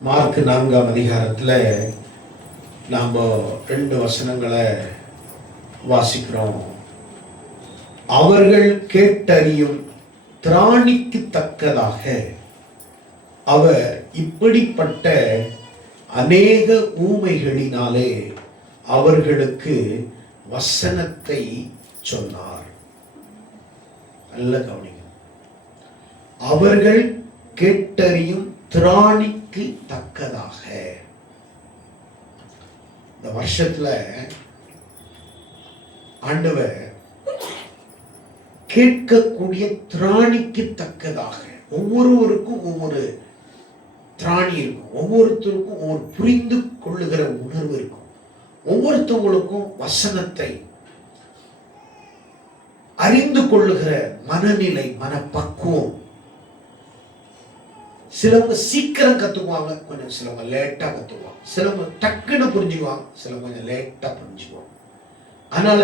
Mark 4ஆம் அதிகாரத்தில் நாம் 2 வசனங்களை வாசிக்கிறோம். அவர்கள் கேட்டறியும் திராணிக்கு தக்கதாக அவர் இப்படிப்பட்ட அநேக ஊமைகளினாலே அவர்களுக்கு வசனத்தை சொன்னார். நல்ல கவனிங்க. அவர்கள் கேட்டறியும் திராணிக்கு தக்கதாக. இந்த வருஷத்துல ஆண்டவர் கேட்கக்கூடிய திராணிக்கு தக்கதாக ஒவ்வொருவருக்கும் ஒவ்வொரு திராணி இருக்கும், ஒவ்வொருத்தருக்கும் ஒவ்வொரு புரிந்து கொள்ளுகிற உணர்வு இருக்கும், ஒவ்வொருத்தவங்களுக்கும் வசனத்தை அறிந்து கொள்ளுகிற மனநிலை, மனப்பக்குவம். சிலவங்க சீக்கிரம் கத்துக்குவாங்க, கொஞ்சம் சிலவங்க லேட்டா கத்துக்குவாங்க, சிலவங்க டக்குன்னு புரிஞ்சுக்குவாங்க, சிலவங்க கொஞ்சம் லேட்டா புரிஞ்சுக்குவாங்க. அதனால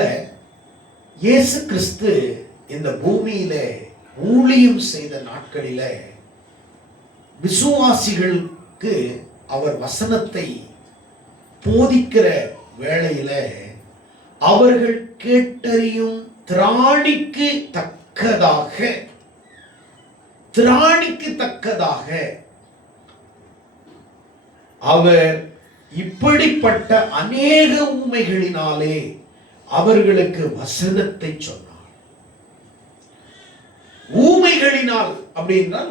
இயேசு கிறிஸ்து இந்த பூமியில ஊழியம் செய்த நாட்களில விசுவாசிகளுக்கு அவர் வசனத்தை போதிக்கிற வேளையில அவர்கள் கேட்டறியும் திராணிக்கு தக்கதாக அவர் இப்படிப்பட்ட அநேக ஊமைகளினாலே அவர்களுக்கு வசனத்தை சொன்னார். ஊமைகளினால் அப்படின்னால்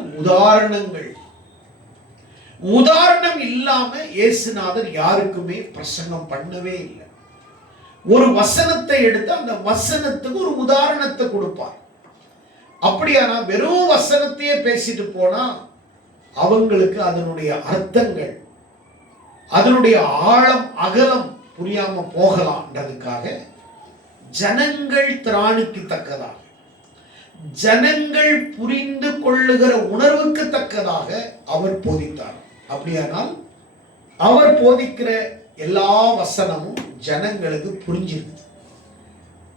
உதாரணம் இல்லாம இயேசுநாதர் யாருக்குமே பிரசங்கம் பண்ணவே இல்லை. ஒரு வசனத்தை எடுத்து அந்த வசனத்துக்கு ஒரு உதாரணத்தை கொடுப்பார். அப்படியானா வெறும் வசனத்தையே பேசிட்டு போனா அவங்களுக்கு அதனுடைய அர்த்தங்கள், அதனுடைய ஆழம் அகலம் புரியாம போகலாம்ன்றதுக்காக ஜனங்கள் திராணிக்கு தக்கதாக, ஜனங்கள் புரிந்து கொள்ளுகிற உணர்வுக்கு தக்கதாக அவர் போதித்தார். அப்படியானால் அவர் போதிக்கிற எல்லா வசனமும் ஜனங்களுக்கு புரிஞ்சிருக்கு.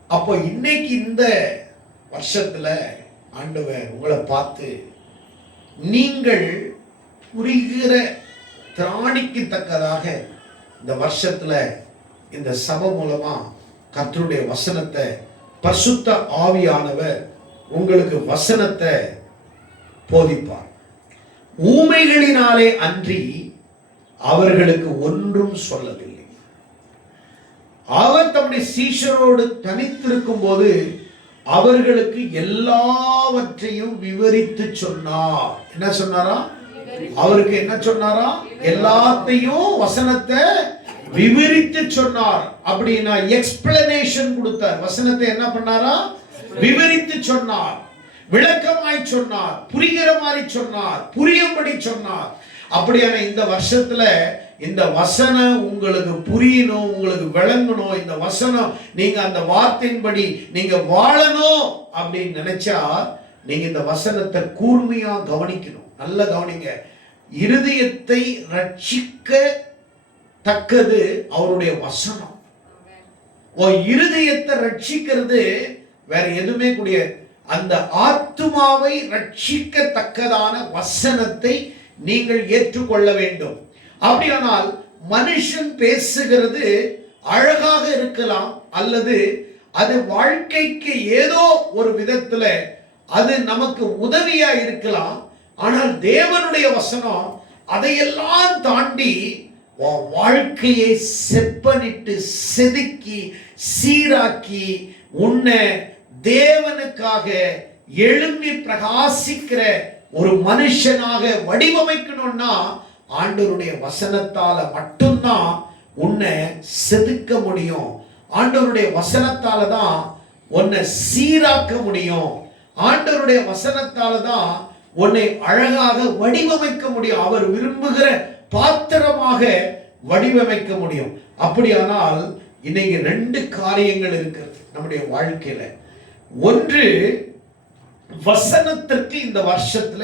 அப்போ இன்னைக்கு இந்த வருஷத்துல ஆண்டவர் உங்களை பார்த்து நீங்கள் புரிகிற திராணிக்கு தக்கதாக இந்த வருஷத்துல இந்த சபை மூலமா கர்த்தருடைய வசனத்தை பரிசுத்த ஆவியானவர் உங்களுக்கு வசனத்தை போதிப்பார். ஊமைகளினாலே அன்றி அவர்களுக்கு ஒன்றும் சொல்லவில்லை. அவர் தம்முடைய சீஷரோடு தனித்திருக்கும் போது அவர்களுக்கு எல்லாவற்றையும் விவரித்து சொன்னார். என்ன சொன்னாரா? அவருக்கு என்ன சொன்னாரா? எல்லாத்தையும் வசனத்தை விவரித்து சொன்னார். அப்படின்னா எக்ஸ்பிளனேஷன் கொடுத்தார். வசனத்தை என்ன பண்ணாரா? விவரித்து சொன்னார், விளக்கமாய் சொன்னார், புரிகிற மாதிரி சொன்னார், புரியும்படி சொன்னார். அப்படியான இந்த வருஷத்துல இந்த வசனம் உங்களுக்கு புரியணும், உங்களுக்கு விளங்கணும், இந்த வசனம் நீங்க அந்த வார்த்தையின்படி நீங்க வாழணும் அப்படின்னு நினைச்சா நீங்க இந்த வசனத்தை கூர்மையா கவனிக்கணும். நல்ல கவனிங்க. இருதயத்தை ரட்சிக்க தக்கது அவருடைய வசனம். இருதயத்தை ரட்சிக்கிறது வேற எதுவுமே கூடிய அந்த ஆத்துமாவை ரட்சிக்கத்தக்கதான வசனத்தை நீங்கள் ஏற்றுக்கொள்ள வேண்டும். அப்படியானால் மனுஷன் பேசுகிறது அழகாக இருக்கலாம், அல்லது அது வாழ்க்கைக்கு ஏதோ ஒரு விதத்துல அது நமக்கு உதவியா இருக்கலாம். ஆனால் தேவனுடைய வசனம் அதையெல்லாம் தாண்டி வாழ்க்கையை செப்பனிட்டு செதுக்கி சீராக்கி உன்னை தேவனுக்காக எழும்பி பிரகாசிக்கிற ஒரு மனுஷனாக வடிவமைக்கணும்னா ஆண்டவருடைய வசனத்தால மட்டும்தான் உன்னை செதுக்க முடியும். ஆண்டவருடைய வசனத்தால தான் உன்னை சீராக்க முடியும். ஆண்டவருடைய வசனத்தால தான் உன்னை அழகாக வடிவமைக்க முடியும். அவர் விரும்புகிற பாத்திரமாக வடிவமைக்க முடியும். அப்படியானால் இன்னைக்கு 2 காரியங்கள் இருக்கிறது நம்முடைய வாழ்க்கையில. ஒன்று, வசனத்திற்கு இந்த வருஷத்துல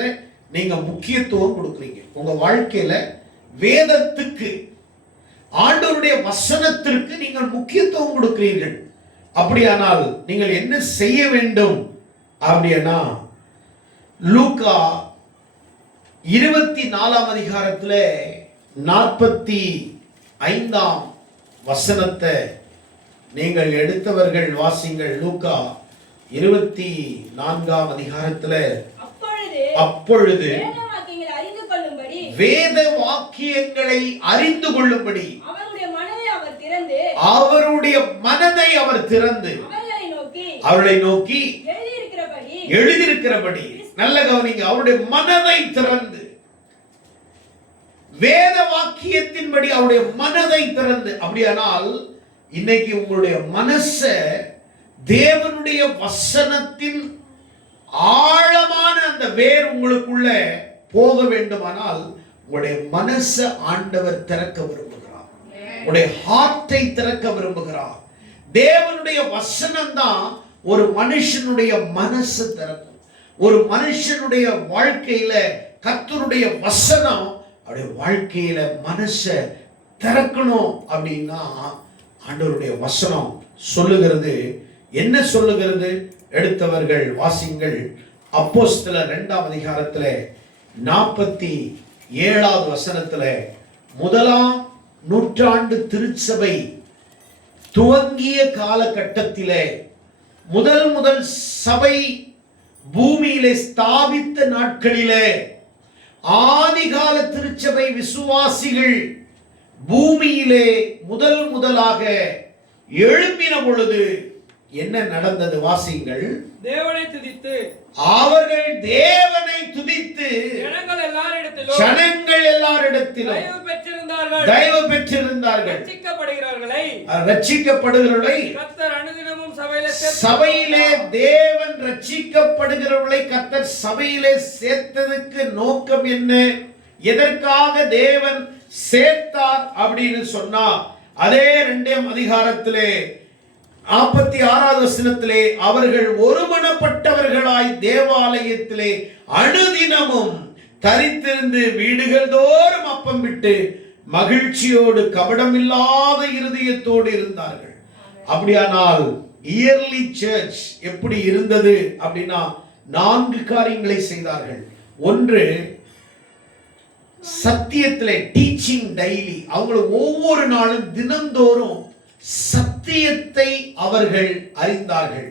நீங்க முக்கியத்துவம் கொடுக்குறீங்க. உங்க வாழ்க்கையில வேதத்துக்கு, ஆண்டவருடைய வசனத்திற்கு நீங்கள் முக்கியத்துவம் கொடுக்கிறீர்கள். அப்படியானால் நீங்கள் என்ன செய்ய வேண்டும் அப்படின்னா, லூக்கா 24ஆம் அதிகாரத்தில் 45ஆம் வசனத்தை நீங்கள் எடுத்தவர்கள் வாசிங்கள். லூக்கா 24ஆம் அதிகாரத்துல அப்பொழுது வேத வாக்கியங்களை அறிந்து கொள்ளும்படி அவருடைய மனதை அவர் திறந்து அவர்களை நோக்கி எழுதியிருக்கிறபடி, நல்ல கவனிங்க, அவருடைய மனதை திறந்து, வேத வாக்கியத்தின்படி அவருடைய மனதை திறந்து. அப்படியானால் இன்னைக்கு உங்களுடைய மனச தேவனுடைய வசனத்தின் ஆழமான அந்த வேர் உங்களுக்குள்ள போக வேண்டுமானால் உங்களுடைய மனச ஆண்டவர் திறக்க விரும்புகிறார். உங்களுடைய ஹார்ட்டை திறக்க விரும்புகிறார். தேவனுடைய வசனம் தான் ஒரு மனுஷனுடைய மனசை திறக்கும். ஒரு மனுஷனுடைய வாழ்க்கையில கர்த்தருடைய வசனம் அவருடைய வாழ்க்கையில மனசை திறக்கணும். அப்படின்னா ஆண்டவருடைய வசனம் சொல்லுகிறது. என்ன சொல்லுகிறது? எடுத்தவர்கள் வாசிங்கள். அப்போஸ்தலர் 2ஆம் அதிகாரத்துல 47வது வசனத்துல, முதலாம் நூற்றாண்டு திருச்சபை துவங்கிய காலகட்டத்திலே முதல் சபை பூமியிலே ஸ்தாபித்த நாட்களிலே ஆதிகால திருச்சபை விசுவாசிகள் பூமியிலே முதலாக எழும்பின பொழுது என்ன நடந்தது? வாசிங்கள். தேவனை துதித்து, அவர்கள் தேவனை துதித்து ஜனங்கள் எல்லாரிடத்திலும் தயவு பெற்றிருந்தார்கள். ரட்சிக்கப்படுகிறவர்களை கர்த்தர் அனுதினமும் சபையிலே தேவன் ரட்சிக்கப்படுகிறவர்களை கர்த்தர் சபையிலே சேர்த்ததுக்கு நோக்கம் என்ன? எதற்காக தேவன் சேர்த்தார் அப்படின்னு சொன்னா, அதே 2ஆம் அதிகாரத்திலே 46வது வசனத்திலே, அவர்கள் ஒருமனப்பட்டவர்களாய் தேவாலயத்திலே அனுதினமும் தரித்திருந்து வீடுகள் தோறும் அப்பம் விட்டு மகிழ்ச்சியோடு கபடமில்லாத இருதயத்தோடு இருந்தார்கள். அப்படியானால் இயர்லி சர்ச் எப்படி இருந்தது அப்படின்னா 4 காரியங்களை செய்தார்கள். ஒன்று, சத்தியத்திலே டீச்சிங் டெய்லி. அவங்க ஒவ்வொரு நாளும் தினந்தோறும் சத்தியத்தை அவர்கள் அறிந்தார்கள்.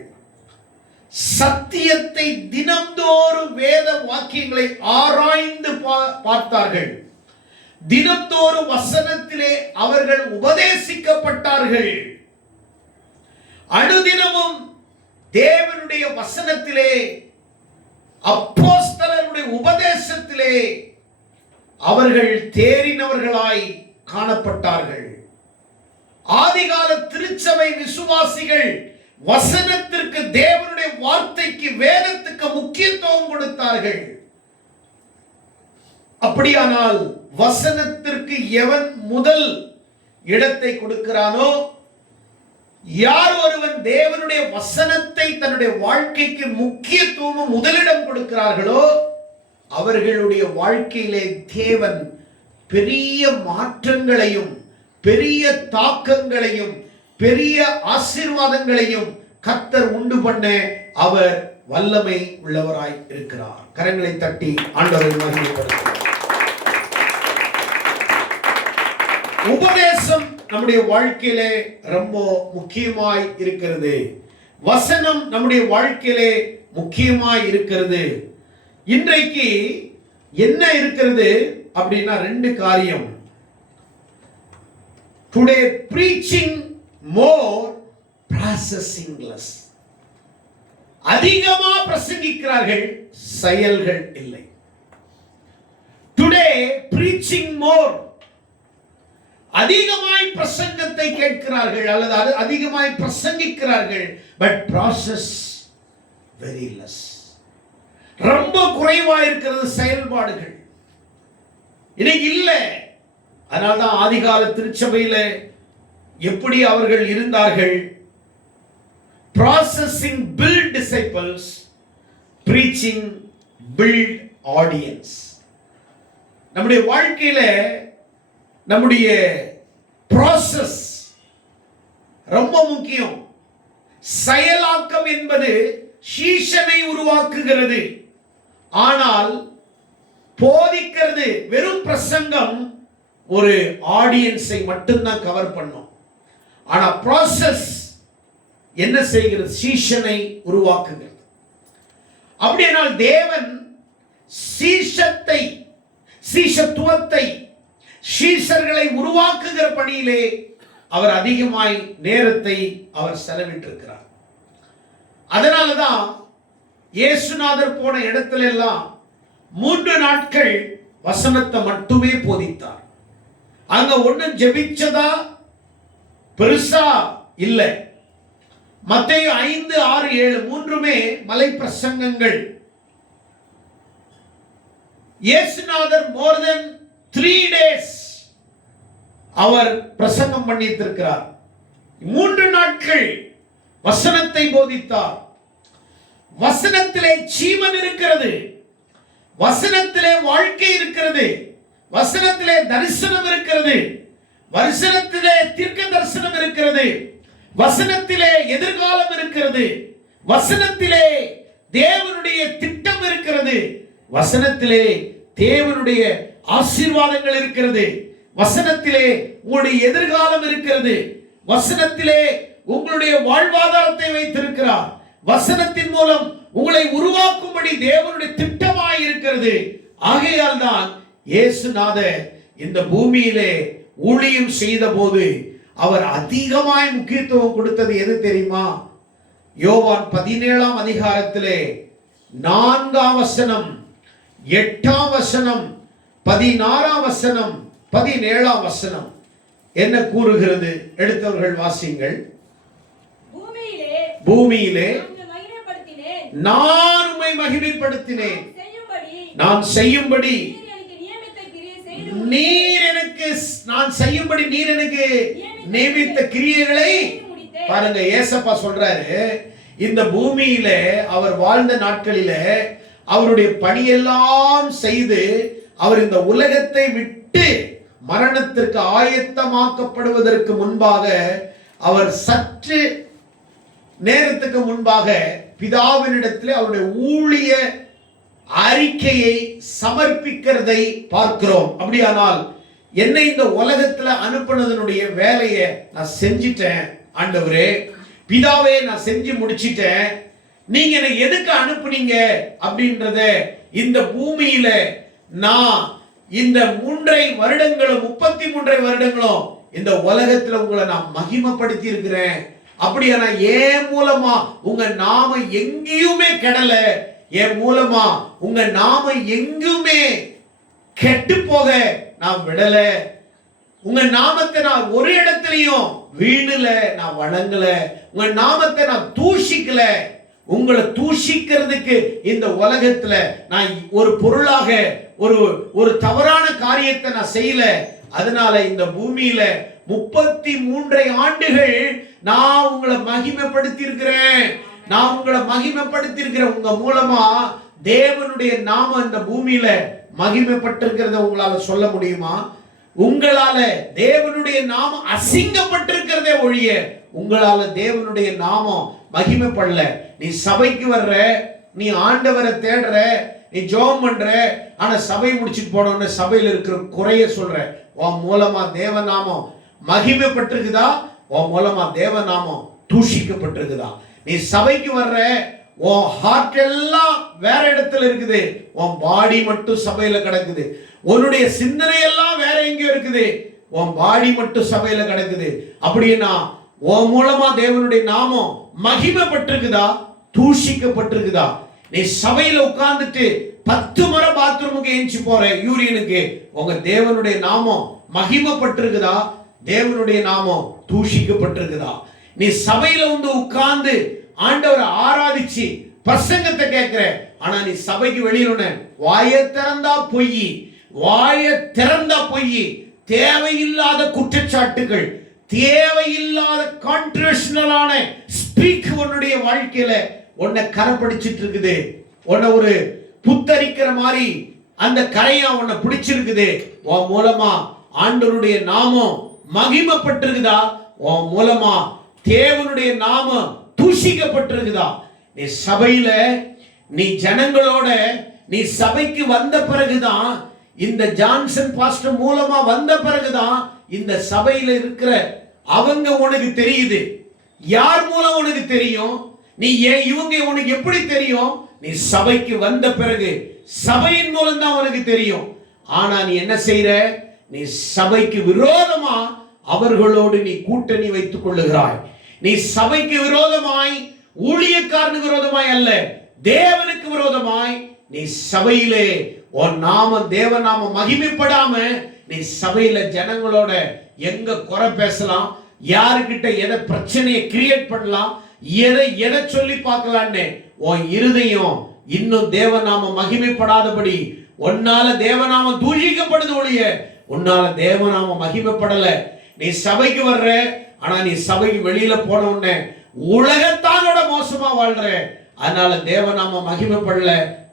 சத்தியத்தை தினந்தோறும் வேத வாக்கியங்களை ஆராய்ந்து பார்த்தார்கள். தினந்தோறும் வசனத்திலே அவர்கள் உபதேசிக்கப்பட்டார்கள். அனுதினமும் தேவனுடைய வசனத்திலே, அப்போஸ்தலருடைய உபதேசத்திலே அவர்கள் தேறினவர்களாய் காணப்பட்டார்கள். ஆதிகால திருச்சபை விசுவாசிகள் வசனத்திற்கு, தேவனுடைய வார்த்தைக்கு, வேதத்துக்கு முக்கியத்துவம் கொடுத்தார்கள். அப்படியானால் வசனத்திற்கு எவன் முதல் இடத்தை கொடுக்கிறானோ, யார் ஒருவன் தேவனுடைய வசனத்தை தன்னுடைய வாழ்க்கைக்கு முக்கியத்துவம் முதலிடம் கொடுக்கிறார்களோ, அவர்களுடைய வாழ்க்கையிலே தேவன் பெரிய மாற்றங்களையும் பெரிய தாக்கங்களையும் பெரிய ஆசீர்வாதங்களையும் கர்த்தர் உண்டு பண்ண அவர் வல்லமை உள்ளவராய் இருக்கிறார். கரங்களை தட்டி ஆண்டவரை மகிமைப்படுத்துவோம். உபதேசம் நம்முடைய வாழ்க்கையிலே ரொம்ப முக்கியமாய் இருக்கிறது. வசனம் நம்முடைய வாழ்க்கையிலே முக்கியமாய் இருக்கிறது. இன்றைக்கு என்ன இருக்கிறது அப்படின்னா 2 காரியம். Today preaching more, processing less. அதிகமா பிரசங்கிக்கிறார்கள், செயல்கள் இல்லை. Today preaching more, அதிகமாய் பிரசங்கத்தை கேட்கிறார்கள் அல்லது அதிகமாய் பிரசங்கிக்கிறார்கள், but process very less. ரொம்ப குறைவா இருக்கிறது செயல்பாடுகள் இன்னைக்கு இல்லை. அதனால்தான் ஆதிகால திருச்சபையில எப்படி அவர்கள் இருந்தார்கள்? processing build disciples, preaching build audience. நம்முடைய வாழ்க்கையில நம்முடைய process ரொம்ப முக்கியம். செயலாக்கம் என்பது சீஷனை உருவாக்குகிறது. ஆனால் போதிக்கிறது, வெறும் பிரசங்கம் ஒரு ஆடியன்ஸை மட்டும்தான் கவர் பண்ணும். ஆனா ப்ராசஸ் என்ன செய்கிறது? சீஷனை உருவாக்குகிறது. அப்படியானால் தேவன் சீஷத்துவத்தை சீஷர்களை உருவாக்குகிற பணியிலே அவர் அதிகமாய் நேரத்தை அவர் செலவிட்டிருக்கிறார். அதனாலதான் இயேசுநாதர் போன இடத்துல எல்லாம் 3 நாட்கள் வசனத்தை மட்டுமே போதித்தார். அங்க ஒண்ணும் ஜெபிச்சதா பெருசா இல்லை. மத்தேயு 5, 6, 7 மூன்றுமே மலை பிரசங்கங்கள். இயேசுநாதர் more than 3 days அவர் பிரசங்கம் பண்ணியிருக்கிறார். 3 நாட்கள் வசனத்தை போதித்தார். வசனத்திலே ஜீவன் இருக்கிறது, வசனத்திலே வாழ்க்கை இருக்கிறது, வசனத்திலே தரிசனம் இருக்கிறது, வசனத்திலே தீர்க்க தரிசனம் இருக்கிறது, வசனத்திலே எதிர்காலம் இருக்கிறது, வசனத்திலே தேவனுடைய திட்டம் இருக்கிறது, வசனத்திலே தேவனுடைய ஆசீர்வாதங்கள் இருக்கிறது, வசனத்திலே உங்களுடைய எதிர்காலம் இருக்கிறது, வசனத்திலே உங்களுடைய வாழ்வாதாரத்தை வைத்திருக்கிறார், வசனத்தின் மூலம் உங்களை உருவாக்கும்படி தேவனுடைய திட்டமாய் இருக்கிறது. ஆகையால் தான் இயேசுநாதர் இந்த பூமியிலே ஊழியம் செய்த போது அவர் அதிகமாய் முக்கியத்துவம் கொடுத்தது எது தெரியுமா? யோவான் 17ஆம் அதிகாரத்திலே 4ஆம் வசனம், 8ஆம் வசனம், 16ஆம் வசனம், 17ஆம் வசனம் என்ன கூறுகிறது? எடுத்தவர்கள் வாசிங்கள். பூமியிலே நான் உம்மை மகிமைப்படுத்தினேன், நான் செய்யும்படி நீர் எனக்கு நியமித்த கிரியைகளை பாருங்க. ஏசப்பா சொல்றாரு, இந்த பூமியில அவர் வாழ்ந்த நாட்களில அவருடைய பணியெல்லாம் செய்து அவர் இந்த உலகத்தை விட்டு மரணத்திற்கு ஆயத்தமாக்கப்படுவதற்கு முன்பாக அவர் சற்று நேரத்துக்கு முன்பாக பிதாவினிடத்தில் அவருடைய ஊழிய அறிக்கையை சமர்ப்பிக்கிறதை பார்க்கிறோம். அப்படியானால் என்னை இந்த உலகத்துல அனுப்புனதனுடைய வேலையை நான் செஞ்சிட்டேன் ஆண்டவரே, பிதாவே நான் செஞ்சு முடிச்சிட்டேன், நீங்க என்னை எதுக்கு அனுப்புனீங்க அப்படின்றத இந்த பூமியில நான் இந்த 3 வருடங்களும் 33 வருடங்களும் இந்த உலகத்துல உங்களை நான் மகிமைப்படுத்தி இருக்கிறேன். அப்படியானா என் மூலமா உங்க நாம எங்கேயுமே கெடல, என் மூலமா உங்க நாம எங்குமே கெட்டு போக நான் விடல, உங்க நாமத்தை நான் ஒரு இடத்துலயும் வீணுல நான் வணங்கல, உங்க நாமத்தை நான் தூஷிக்கல. உங்களை தூஷிக்கிறதுக்கு இந்த உலகத்துல நான் ஒரு பொருளாக ஒரு தவறான காரியத்தை நான் செய்யல. அதனால இந்த பூமியில 33 ஆண்டுகள் நான் உங்களை மகிமைப்படுத்தி இருக்கிறேன். நான் உங்களை மகிமைப்படுத்தி இருக்கிறேன். உங்க மூலமா தேவனுடைய நாமம் இந்த பூமியில மகிமைப்பட்டிருக்கிறத உங்களால சொல்ல முடியுமா? உங்களால தேவனுடைய நாமம் அசிங்கப்பட்டிருக்கிறதே ஒழிய உங்களால தேவனுடைய நாமம் மகிமைப்படல. நீ சபைக்கு வர்ற, நீ ஆண்டவரை தேடுற, நீ ஜெபம் பண்ற, ஆனா சபை முடிச்சுட்டு போனோன்னு சபையில இருக்கிற குறைய சொல்ற. உன் மூலமா தேவநாமம் மகிமைப்பட்டிருக்குதா? உன் மூலமா தேவநாமம் தூஷிக்கப்பட்டிருக்குதா? நீ சபைக்கு வர்ற, உன் ஹார்ட் எல்லாம் வேற இடத்துல இருக்குது, உன் பாடி மட்டும் சபையில கிடக்குது. உன்னுடைய சிந்தனை எல்லாம் வேற எங்கேயோ இருக்குது, உன் பாடி மட்டும் சபையில கிடக்குது. அப்படின்னா உன் மூலமா தேவனுடைய நாமம் மகிமைப்பட்டிருக்குதா தூஷிக்கப்பட்டிருக்குதா? நீ சபையில உட்கார்ந்துட்டு 10 முறை பாத்ரூமுக்கு ஏஞ்சி போற யூரியனுக்கு, உங்க தேவனுடைய நாமம் மகிமைப்பட்டிருக்குதா தேவனுடைய நாமம் தூஷிக்கப்பட்டிருக்குதா? நீ சபையில வந்து உட்கார்ந்து ஆண்டவரை ஆராதிச்சு பிரசங்கத்தை கேட்கிற, ஆனா நீ சபைக்கு வெளியில வாயை திறந்தா பொய், வாயை திறந்தா பொய், தேவையில்லாத குற்றச்சாட்டுகள், தேவையில்லாத கான்ட்ரோவர்ஷியலான ஸ்பீக் உன்னுடைய வாழ்க்கையில உன்னை கரைப்பிடிச்சிட்டு இருக்குது. உன்னை ஒரு புத்தரிக்கிற மாதிரி அந்த கரையா உன்னை பிடிச்சிருக்குது. உன் மூலமா ஆண்டவருடைய நாமம் மகிமைப்பட்டிருக்குதா? உன் மூலமா தேவனுடைய நாமம் தூஷிக்கப்பட்டிருக்குதா? நீ சபையில, நீ ஜனங்களோட, நீ சபைக்கு வந்த பிறகுதான் இந்த ஜான்சன் பாஸ்டர் மூலமா வந்த பிறகுதான் இந்த சபையில இருக்கிற அவங்க உனக்கு தெரியுது. யார் மூலம் உனக்கு தெரியும்? நீ இவங்க உனக்கு எப்படி தெரியும்? நீ சபைக்கு வந்த பிறகு சபையின் மூலம் தான் உனக்கு தெரியும். ஆனா நீ என்ன செய்யற? நீ சபைக்கு விரோதமா அவர்களோடு நீ கூட்டணி வைத்துக் கொள்ளுகிறாய். நீ சபைக்கு விரோதமாய், ஊழியக்காரனுக்கு விரோதமாய் அல்ல, தேவனுக்கு விரோதமாய் நீ சபையிலே உன் நாமம், தேவ நாமம் மகிமைப்படாம நீ சபையில ஜனங்களோட எங்க குறை பேசலாம், யாருக்கிட்ட எதை பிரச்சனையை கிரியேட் பண்ணலாம், எதை சொல்லி பார்க்கலான்னு உன் இருதயம் இன்னும் தேவநாமம் மகிமைப்படாதபடி, உன்னால தேவநாமம் தூஷிக்கப்படுது ஒழிய உன்னால தேவநாமம் மகிமைப்படல. நீ சபைக்கு வர்ற, ஆனா நீ சபைக்கு வெளியில போன உடனே உலகத்தானோட மோசமா வாழ்ற. அதனால தேவநாமம் மகிமைப்படல,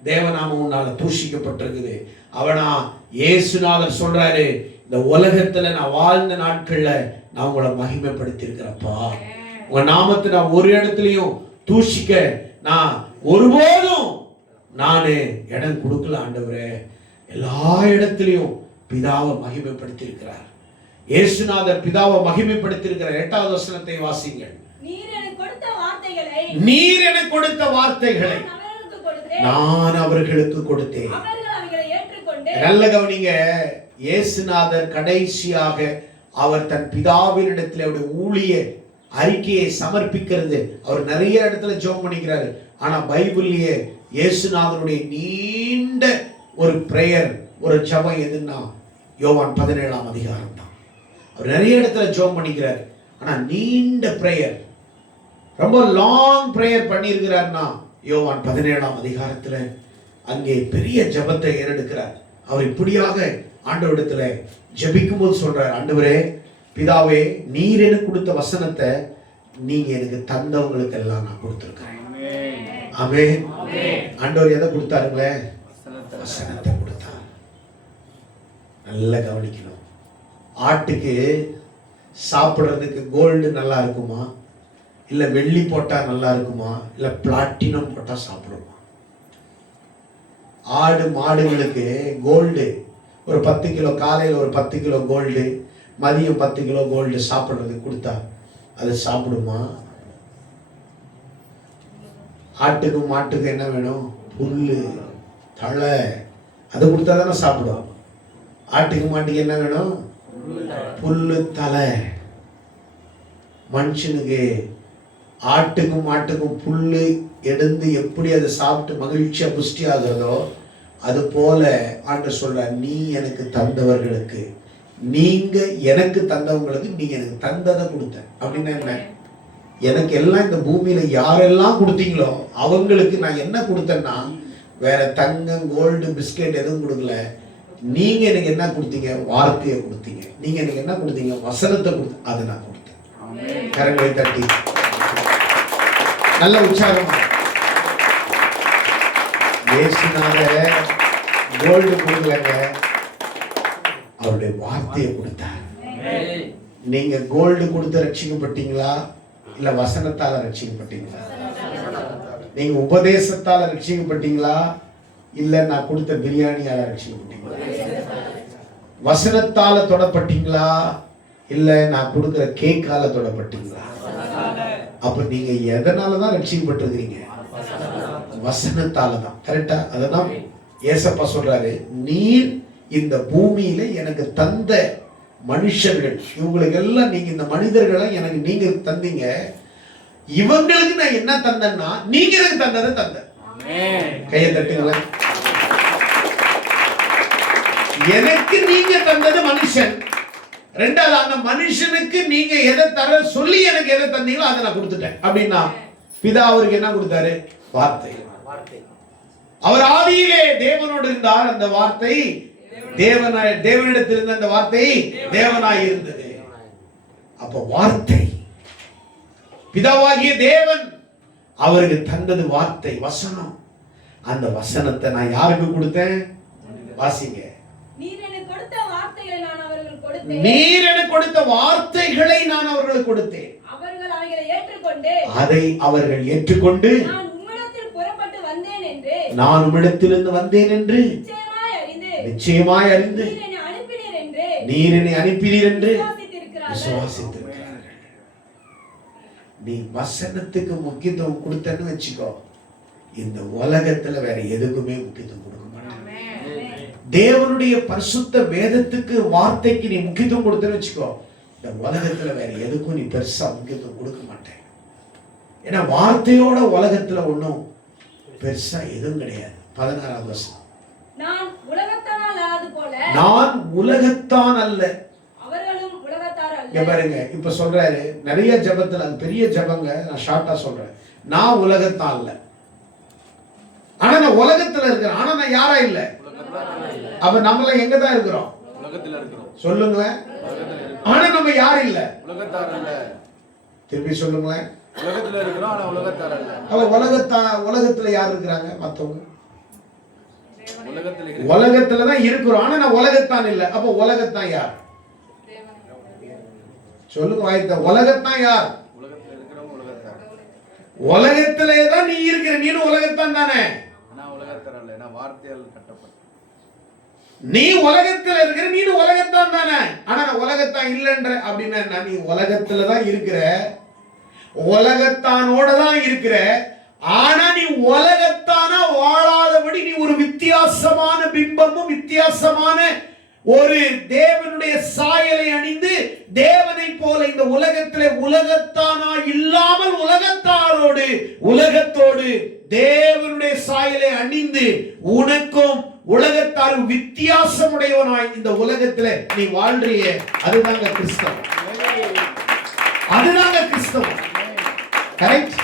தேவநாமம் உன்னால தூஷிக்கப்பட்டிருக்குது. அவனா இயேசுநாதர் சொல்றாரு, இந்த உலகத்துல நான் வாழ்ந்த நாட்கள்ல நான் உங்களை மகிமைப்படுத்தி இருக்கிறப்பா, உங்க நாமத்தை நான் ஒரு இடத்துலயும் தூஷிக்க நான் ஒருபோதும் நானு இடம் கொடுக்கல ஆண்டவரே. எல்லா இடத்திலையும் பிதாவை மகிமைப்படுத்தி இருக்கிறார். இயேசுநாதர் பிதாவை மகிமைப்படுத்தி இருக்கிறார். 8வது வசனத்தை வாசிங்கள். நீர் எனக்கு கொடுத்த வார்த்தைகளை நான் அவர்களுக்கு கொடுத்தேன். நல்ல கவனிங்க. இயேசுநாதர் கடைசியாக அவர் தன் பிதாவினிடத்தில் அவருடைய ஊழிய அறிக்கையை சமர்ப்பிக்கிறது. அவர் நிறைய இடத்துல ஜெபம் பண்ணிக்கிறாரு. ஆனா பைபிள்லயே இயேசுநாதருடைய நீண்ட ஒரு பிரேயர், ஒரு ஜெபம் எதுன்னா யோவான் 17ஆம் அதிகாரம் தான். அவர் நிறைய இடத்துல ஜெபம் பண்ணிக்கிறார். ஆனா நீண்ட பிரேயர், ரொம்ப லாங் பிரேயர் பண்ணியிருக்கிறார்னா யோவான் 17ஆம் அதிகாரத்துல அங்கே பெரிய ஜெபத்தை ஏறெடுக்கிறார். அவர் இப்படியாக ஆண்டவரிடத்துல ஜெபிக்கும் போது சொல்றார், ஆண்டவரே பிதாவே, நீர் எனக்கு கொடுத்த வசனத்தை நீங்க எனக்கு தந்தவங்களுக்கு எல்லாம் நான் கொடுத்திருக்கிறேன். ஆமென். ஆண்டவர் எதை கொடுத்தாருங்களே? வசனத்தை கொடுத்தார். நல்லா கவனிக்கணும். ஆட்டுக்கு சாப்பிடுறதுக்கு கோல்டு நல்லா இருக்குமா, இல்ல வெள்ளி போட்டா நல்லா இருக்குமா, இல்ல பிளாட்டினம் போட்டா சாப்பிடுமா? ஆடு மாடுகளுக்கு கோல்டு ஒரு 10 கிலோ, காலையில் ஒரு 10 கிலோ கோல்டு, மதியம் 10 கிலோ கோல்டு சாப்பிடுறதுக்கு கொடுத்தா அது சாப்பிடுமா? ஆட்டுக்கும் மாட்டுக்கும் என்ன வேணும்? புல்லு, தழை, அது கொடுத்தா தானே சாப்பிடும். ஆட்டுக்கு மாட்டுக்கு என்ன வேணும்? புல்லு, தலை. மனுஷனுக்கு ஆட்டுக்கும் மாட்டுக்கும் புல்லு எடுந்து எப்படி அதை சாப்பிட்டு மகிழ்ச்சியா புஷ்டி ஆகுறதோ அது போல ஆண்டவர் சொல்ற, நீ எனக்கு தந்தவர்களுக்கு, நீங்க எனக்கு தந்தவங்களுக்கு நீங்க எனக்கு தந்ததை கொடுத்த. அப்படின்னா என்ன? எனக்கு எல்லாம் இந்த பூமியில யாரெல்லாம் கொடுத்தீங்களோ அவங்களுக்கு நான் என்ன கொடுத்தேன்னா, வேற தங்கம், கோல்டு, பிஸ்கெட் எதுவும் கொடுக்கல. நீங்க எனக்கு என்ன கொடுத்தீங்க? வார்த்தையை கொடுத்தீங்க. நீங்க எனக்கு என்ன கொடுத்தீங்க? வசனத்தை கொடுத்து, அதை நான் கொடுத்தேன். கரங்களை தட்டி நல்ல உற்சாகம். இயேசுனால கோல்டு கொடுக்கலங்க, அவருடைய வார்த்தையை கொடுத்தார். நீங்க கோல்டு கொடுத்து ரட்சிக்கப்பட்டீங்களா, இல்ல வசனத்தால ரட்சிக்கப்பட்டீங்களா? நீங்க உபதேசத்தால ரட்சிக்கப்பட்டீங்களா, இல்ல நான் கொடுத்த பிரியாணியால ரட்சிக்கப்பட்டீங்களா? வசனத்தால தொடப்பட்டீங்களா, இல்ல நான் கொடுக்கிற கேக்கால தொடப்பட்டீங்களா? அப்ப நீங்க எதனாலதான் ரட்சிக்கப்பட்டிருக்கிறீங்க? வசனத்தால தான். கரெக்டா? அததான் ஏசப்பா சொல்றாரு, நீர் இந்த பூமியில எனக்கு தந்த மனுஷர்கள், இவங்களுக்கு எல்லாம் நீங்க, இந்த மனிதர்களை எனக்கு நீங்க தந்தீங்க. இவங்களுக்கு நான் என்ன தந்தேன்னா, நீங்க எனக்கு தந்ததை தந்த. கையை தட்டுங்கள. எனக்கு நீங்க தந்தது மனுஷன். ரெண்டாவது, அந்த மனுஷனுக்கு நீங்க எதை தர சொல்லி எனக்கு எதை தந்தீங்களோ அதை நான் கொடுத்துட்டேன். அப்படின்னா பிதா அவருக்கு என்ன கொடுத்தாரு? வார்த்தை. அவர் ஆதியிலே தேவனோடு இருந்தார். அந்த வார்த்தை தேவனிடத்தில் இருந்த அந்த வார்த்தை தேவனாய் இருந்தது. அப்ப வார்த்தை, பிதாவாகிய தேவன் அவருக்கு தந்தது வார்த்தை, வசனம். அந்த வசனத்தை நான் யாருக்கு கொடுத்தேன்? வாசிங்க. நீர் எனக்கு கொடுத்த வார்த்தைகளை நான் அவர்களுக்கு கொடுத்தேன். நீர் எனக்கு கொடுத்த வார்த்தைகளை நான் அவர்களுக்கு கொடுத்தேன். அவர்கள் அவைகளை ஏற்றுக்கொண்டு, அதை அவர்கள் ஏற்றுக்கொண்டு, நான் உம்மிடத்தில் புறப்பட்டு வந்தேன் என்று, நான் உம்மிடத்திலிருந்து வந்தேன் என்று நிச்சயமாய் அறிந்து நீர் என்னை அனுப்பினீர் என்று நீர் என்னை அனுப்பினீர் என்று விசுவாசித்திருக்கிறார்கள். விசுவாசித்திருக்கிறார்கள். நீ வசனத்துக்கு முக்கியத்துவம் கொடுத்தன்னு வச்சுக்கோ, இந்த உலகத்துல வேற எதுக்குமே முக்கியத்துவம் கொடுக்க மாட்டேன். தேவனுடைய பரிசுத்த வேதத்துக்கு வார்த்தைக்கு நீ முக்கியத்துவம் கொடுத்தன்னு வச்சுக்கோ, இந்த உலகத்துல வேற எதுக்கும் நீ பெருசா முக்கியத்துவம் கொடுக்க மாட்டேன். ஏன்னா வார்த்தையோட உலகத்துல ஒன்றும் பெருசா எதுவும் கிடையாது. 16வது வசனம், நான் உலகத்தான் அல்லாதது போல நான் உலகத்தான் அல்ல. அவர்களும் உலகத்தார் இங்க அல்ல. பாருங்க, இப்ப சொல்றாரு நிறைய ஜெபத்துல, அது பெரிய ஜெபங்க, நான் ஷார்ட்டா சொல்றேன். நான் உலகத்தான் அல்ல, ஆனா நான் உலகத்துல இருக்கிறேன். ஆனா நான் யாரா இல்ல? அப்ப நம்மள எங்க தான் இருக்கிறோம்? உலகத்துல இருக்கிறோம். சொல்லுங்களேன். ஆனா நம்ம யார் இல்ல? உலகத்தார் அல்ல. திருப்பி சொல்லுங்களேன். உலகத்துல இருக்கிறோம், ஆனா உலகத்தார் அல்ல. அப்ப உலகத்துல யார் இருக்கிறாங்க? மத்தவங்க உலகத்துல இருக்கிறோம். உலகத்துல தான் இருக்கிறோம், ஆனா நான் உலகத்தான் இல்ல. அப்ப உலகத்தான் யார்? சொல்லுங்க வாய்த்த. உலகத்தான் யார்? உலகத்துல இருக்கிறவங்க உலகத்தார். உலகத்திலே தான் நீ இருக்கிற, நீனும் உலகத்தான் தானே. ஆனா உலகத்தார் அல்ல, ஏன்னா வார்த்தையால் கட்டப்பட்ட. நீ உலகத்துல இருக்கிற, நீனும் உலகத்தான் தானே. ஆனா நான் உலகத்தான் இல்லைன்ற அப்படின்னா, நீ உலகத்துல தான் இருக்கிற, உலகத்தானோட தான் இருக்கிற, ஆனா நீ உலகத்தானா வாழாதபடி நீ ஒரு வித்தியாசமான பிம்பமும் வித்தியாசமான ஒரு தேவனுடைய சாயலை அணிந்து தேவனை போல இந்த உலகத்திலே உலகத்தானா இல்லாமல் உலகத்தாரோடு உலகத்தோடு தேவனுடைய சாயலை அணிந்து உனக்கும் உலகத்தாரு வித்தியாசமுடையவனாய் இந்த உலகத்திலே நீ வாழ்றியே, அதுதாங்க கிறிஸ்தவம். அதுதாங்க கிறிஸ்தவம். கரெக்ட்?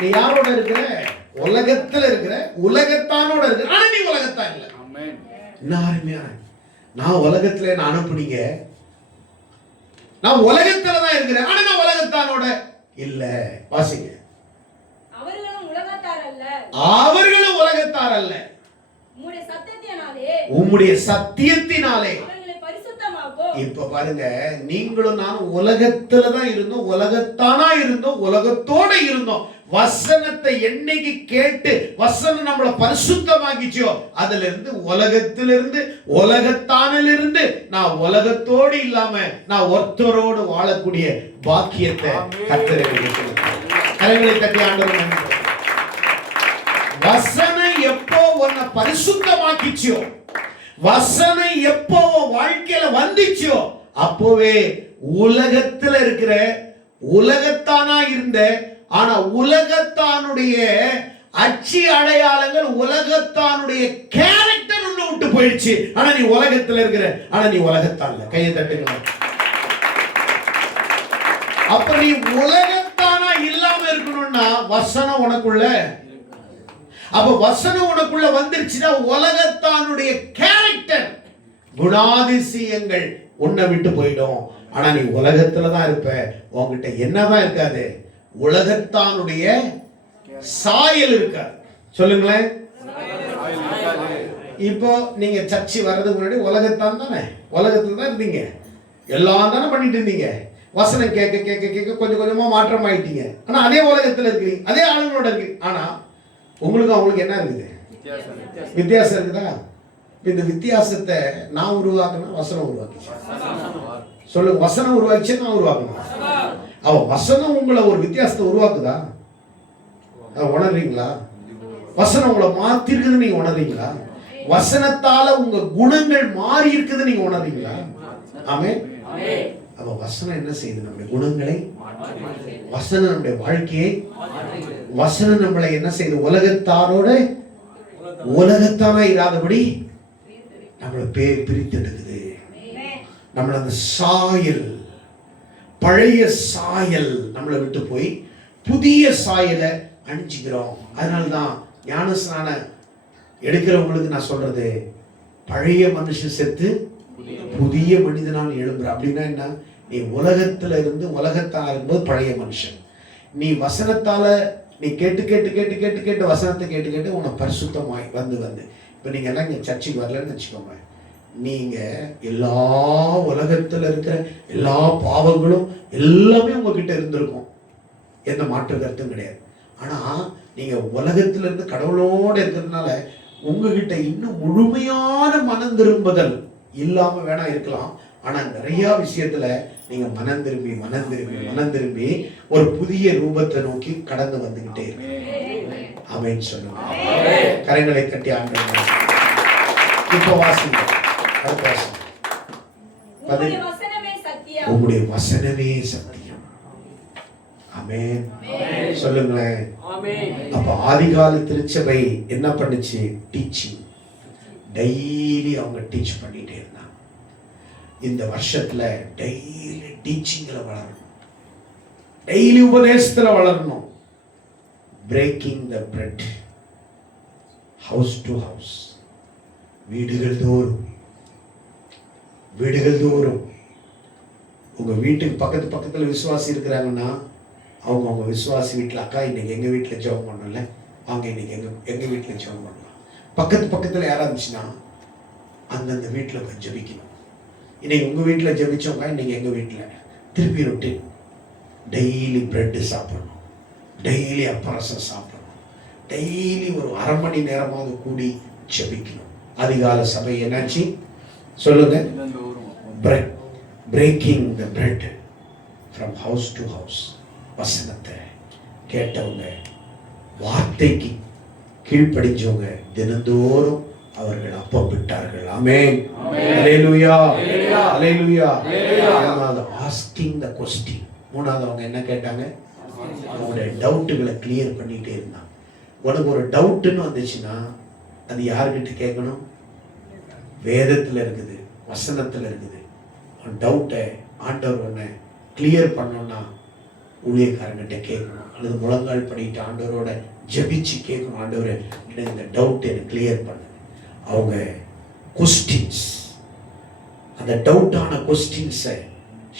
நீ யாரோட இருக்கிற? உலகத்துல இருக்கிற, உலகத்தானோட இருக்கிற, ஆனா நீ உலகத்தான் இல்ல. ஆமென். என்ன அருமையான, நான் உலகத்துல என்ன அனுப்புனீங்க, நான் உலகத்துல தான் இருக்கிறேன், ஆனா நான் உலகத்தானோட இல்ல. வாசிங்க. அவர்களும் உலகத்தார் அல்ல. அவர்களும் உலகத்தார் அல்ல. உம்முடைய சத்தியத்தினாலே உம்முடைய சத்தியத்தினாலே. அவர்களை பரிசுத்தமாக்கும். இப்ப பாருங்க, நீங்களும் நானும் உலகத்துல தான் இருந்தோம், உலகத்தானா இருந்தோம், உலகத்தோட இருந்தோம். வசனத்தை என்னைக்கு கேட்டு வசனம் நம்மளை பரிசுத்தமாக்கிச்சோ, அதுல இருந்து உலகத்திலிருந்து உலகத்தானிலிருந்து நான் உலகத்தோடு இல்லாம நான் ஒருத்தரோடு வாழக்கூடிய பாக்கியத்தை கர்த்தர் எனக்கு கொடுத்தார். கரங்களை தட்டி ஆண்டவரை நன்றி. வசனம் எப்போ உன்னை பரிசுத்தமாக்கிச்சோ, வசனம் எப்போ வாழ்க்கையில வந்துச்சோ, அப்போவே உலகத்துல இருக்கிற, உலகத்தானா இருந்த, ஆனா உலகத்தானுடைய அச்சி அடையாளங்கள், உலகத்தானுடைய கேரக்டர் ஒண்ணு விட்டு போயிடுச்சு. ஆனா நீ உலகத்துல இருக்கிற, ஆனா நீ உலகத்தான் இல்ல. கையை தட்டுங்க. அப்ப நீ உலகத்தானா இல்லாம இருக்கணும்னா வசனம் உனக்குள்ள, அப்ப வசனம் உனக்குள்ள வந்துருச்சுன்னா உலகத்தானுடைய கேரக்டர், குணாதிசயங்கள் உன்னை விட்டு போயிடும். ஆனா நீ உலகத்துல தான் இருப்ப. உன்கிட்ட என்னதான் இருக்காது? உலகத்தானுடைய சாயல் இருக்காது. சொல்லுங்களேன். இப்போ நீங்க சர்ச்சு வர்றதுக்கு முன்னாடி உலகத்தான் தானே, உலகத்துல தான் இருந்தீங்க, எல்லாம் தானே பண்ணிட்டு இருந்தீங்க. வசனம் கேட்க கேட்க கேட்க கொஞ்சம் கொஞ்சமா மாற்றம் ஆயிட்டீங்க. ஆனா அதே உலகத்துல இருக்கிறீங்க, அதே ஆளுங்களோட இருக்கு. ஆனா உங்களுக்கு அவங்களுக்கு என்ன இருக்குது? வித்தியாசம் இருக்குதா? இந்த வித்தியாசத்தை நான் உருவாக்குனா வசனம் உருவாக்கிச்சு. சொல்லுங்க, வசனம் உருவாக்கிச்சு, நான் உருவாக்கணும். அவ வசனம் உங்களை ஒரு வித்தியாசத்தை உருவாக்குதா? உணர்றீங்களா? வசனம் உங்களை மாத்தி இருக்குதுன்னு நீங்க உணர்றீங்களா? வசனத்தால உங்க குணங்கள் மாறி இருக்குது நீங்க உணர்றீங்களா? ஆமென். அப்ப வசனம் என்ன செய்யுது? நம்முடைய குணங்களை, வசனம் நம்முடைய வாழ்க்கையை, வசனம் நம்மளை என்ன செய்யுது? உலகத்தாரோட உலகத்தானா இராதபடி நம்மளை பிரித்தெடுக்குது. நம்மள அந்த சாயல், பழைய சாயல் நம்மளை விட்டு போய் புதிய சாயலை அணிஞ்சுக்கிறோம். அதனால்தான் ஞானஸ்நானம் எடுக்கிறவங்களுக்கு நான் சொல்றது, பழைய மனுஷன் செத்து புதிய மனிதனால் எழும்புற. அப்படின்னா என்ன? நீ உலகத்துல இருந்து உலகத்தால் இருக்கும்போது பழைய மனுஷன், நீ வசனத்தால நீ கேட்டு கேட்டு கேட்டு கேட்டு கேட்டு வசனத்தை கேட்டு கேட்டு உன்னை பரிசுத்தமாய் வந்து வந்து இப்போ நீங்க எல்லாம் இங்க சர்ச்சுக்கு வரலன்னு வச்சுக்கோங்க, நீங்க எல்லா உலகத்துல இருக்கிற எல்லா பாவங்களும் எல்லாமே உங்ககிட்ட இருந்திருக்கும், எந்த மாற்று கருத்தும் கிடையாது. ஆனா நீங்க உலகத்துல இருந்து கடவுளோட இருக்கிறதுனால உங்ககிட்ட இன்னும் முழுமையான மனம் திரும்புதல் இல்லாம வேணா இருக்கலாம். ஆனா நிறைய விஷயத்துல நீங்க மனம் திரும்பி ஒரு புதிய ரூபத்தை நோக்கி கடந்து வந்துகிட்டே இருக்கு. ஆமென் சொல்லுங்க. கரங்களை தட்டி ஆண்டவரே. இப்ப வாசிங்க. அடுத்த வாசிங்க. உம்முடைய வசனமே சத்தியம். உம்முடைய வசனமே சத்தியம். ஆமென் சொல்லுங்களேன். அப்ப ஆதிகால திருச்சபை என்ன பண்ணுச்சு? டீச்சிங். டெய்லி அவங்க டீச் பண்ணிட்டே இருந்தாங்க. இந்த வருஷத்துல டெய்லி டீச்சிங்ல வளரணும், டெய்லி உபதேசத்துல வளரணும். Braking the bread, house to house, வீடுகள் தோறும் உங்க வீட்டுக்கு பக்கத்துல விசுவாசி இருக்கிறாங்கன்னா அவங்க விசுவாசி வீட்டுல, அக்கா இன்னைக்கு எங்க வீட்டுல ஜெபம் பண்ணல, வாங்க இன்னைக்கு எங்க வீட்டுல ஜெபம் பண்ணலாம். பக்கத்துல யாரா இருந்துச்சுன்னா அந்தந்த வீட்டுல போய் ஜெபிக்கணும். இன்னைக்கு உங்க வீட்டுல ஜெபிச்சவங்க இன்னைக்கு எங்க வீட்டுல திருப்பி ரொட்டீன். டெய்லி பிரெட் சாப்பிடணும், டெய்லி அப்பரசம் சாப்பிடணும், டெய்லி ஒரு அரை மணி நேரமாவது கூடி ஜெபிக்கணும். அதிகால சபை என்னாச்சு சொல்லுங்க? Breaking the bread from house to house. வசனத்தை கேட்டவங்க, வார்த்தைக்கு கீழ்ப்படிஞ்சவங்க தினந்தோறும் அவர்கள் அப்பம் விட்டார்கள். ஆமென். அல்லேலூயா, அல்லேலூயா. Asking the question. மூணாவது அவங்க என்ன கேட்டாங்க? அவங்களுடைய டவுட்டுகளை கிளியர் பண்ணிட்டே இருந்தாங்க. உனக்கு ஒரு டவுட்னு வந்துச்சுன்னா அது யார்கிட்ட கேட்கணும்? வேதத்துல இருக்குது, வசனத்துல இருக்குது. டவுட்டை ஆண்டவர் ஒன்று கிளியர் பண்ணோம்னா ஊழியக்காரங்கிட்ட கேட்கணும், அல்லது முழங்கால் பண்ணிட்டு ஆண்டவரோட ஜெபிச்சு கேட்கணும். ஆண்டவரை இந்த டவுட் எனக்கு கிளியர் பண்ணு. அவங்க கொஸ்டின்ஸ், அந்த டவுட்டான கொஸ்டின்ஸை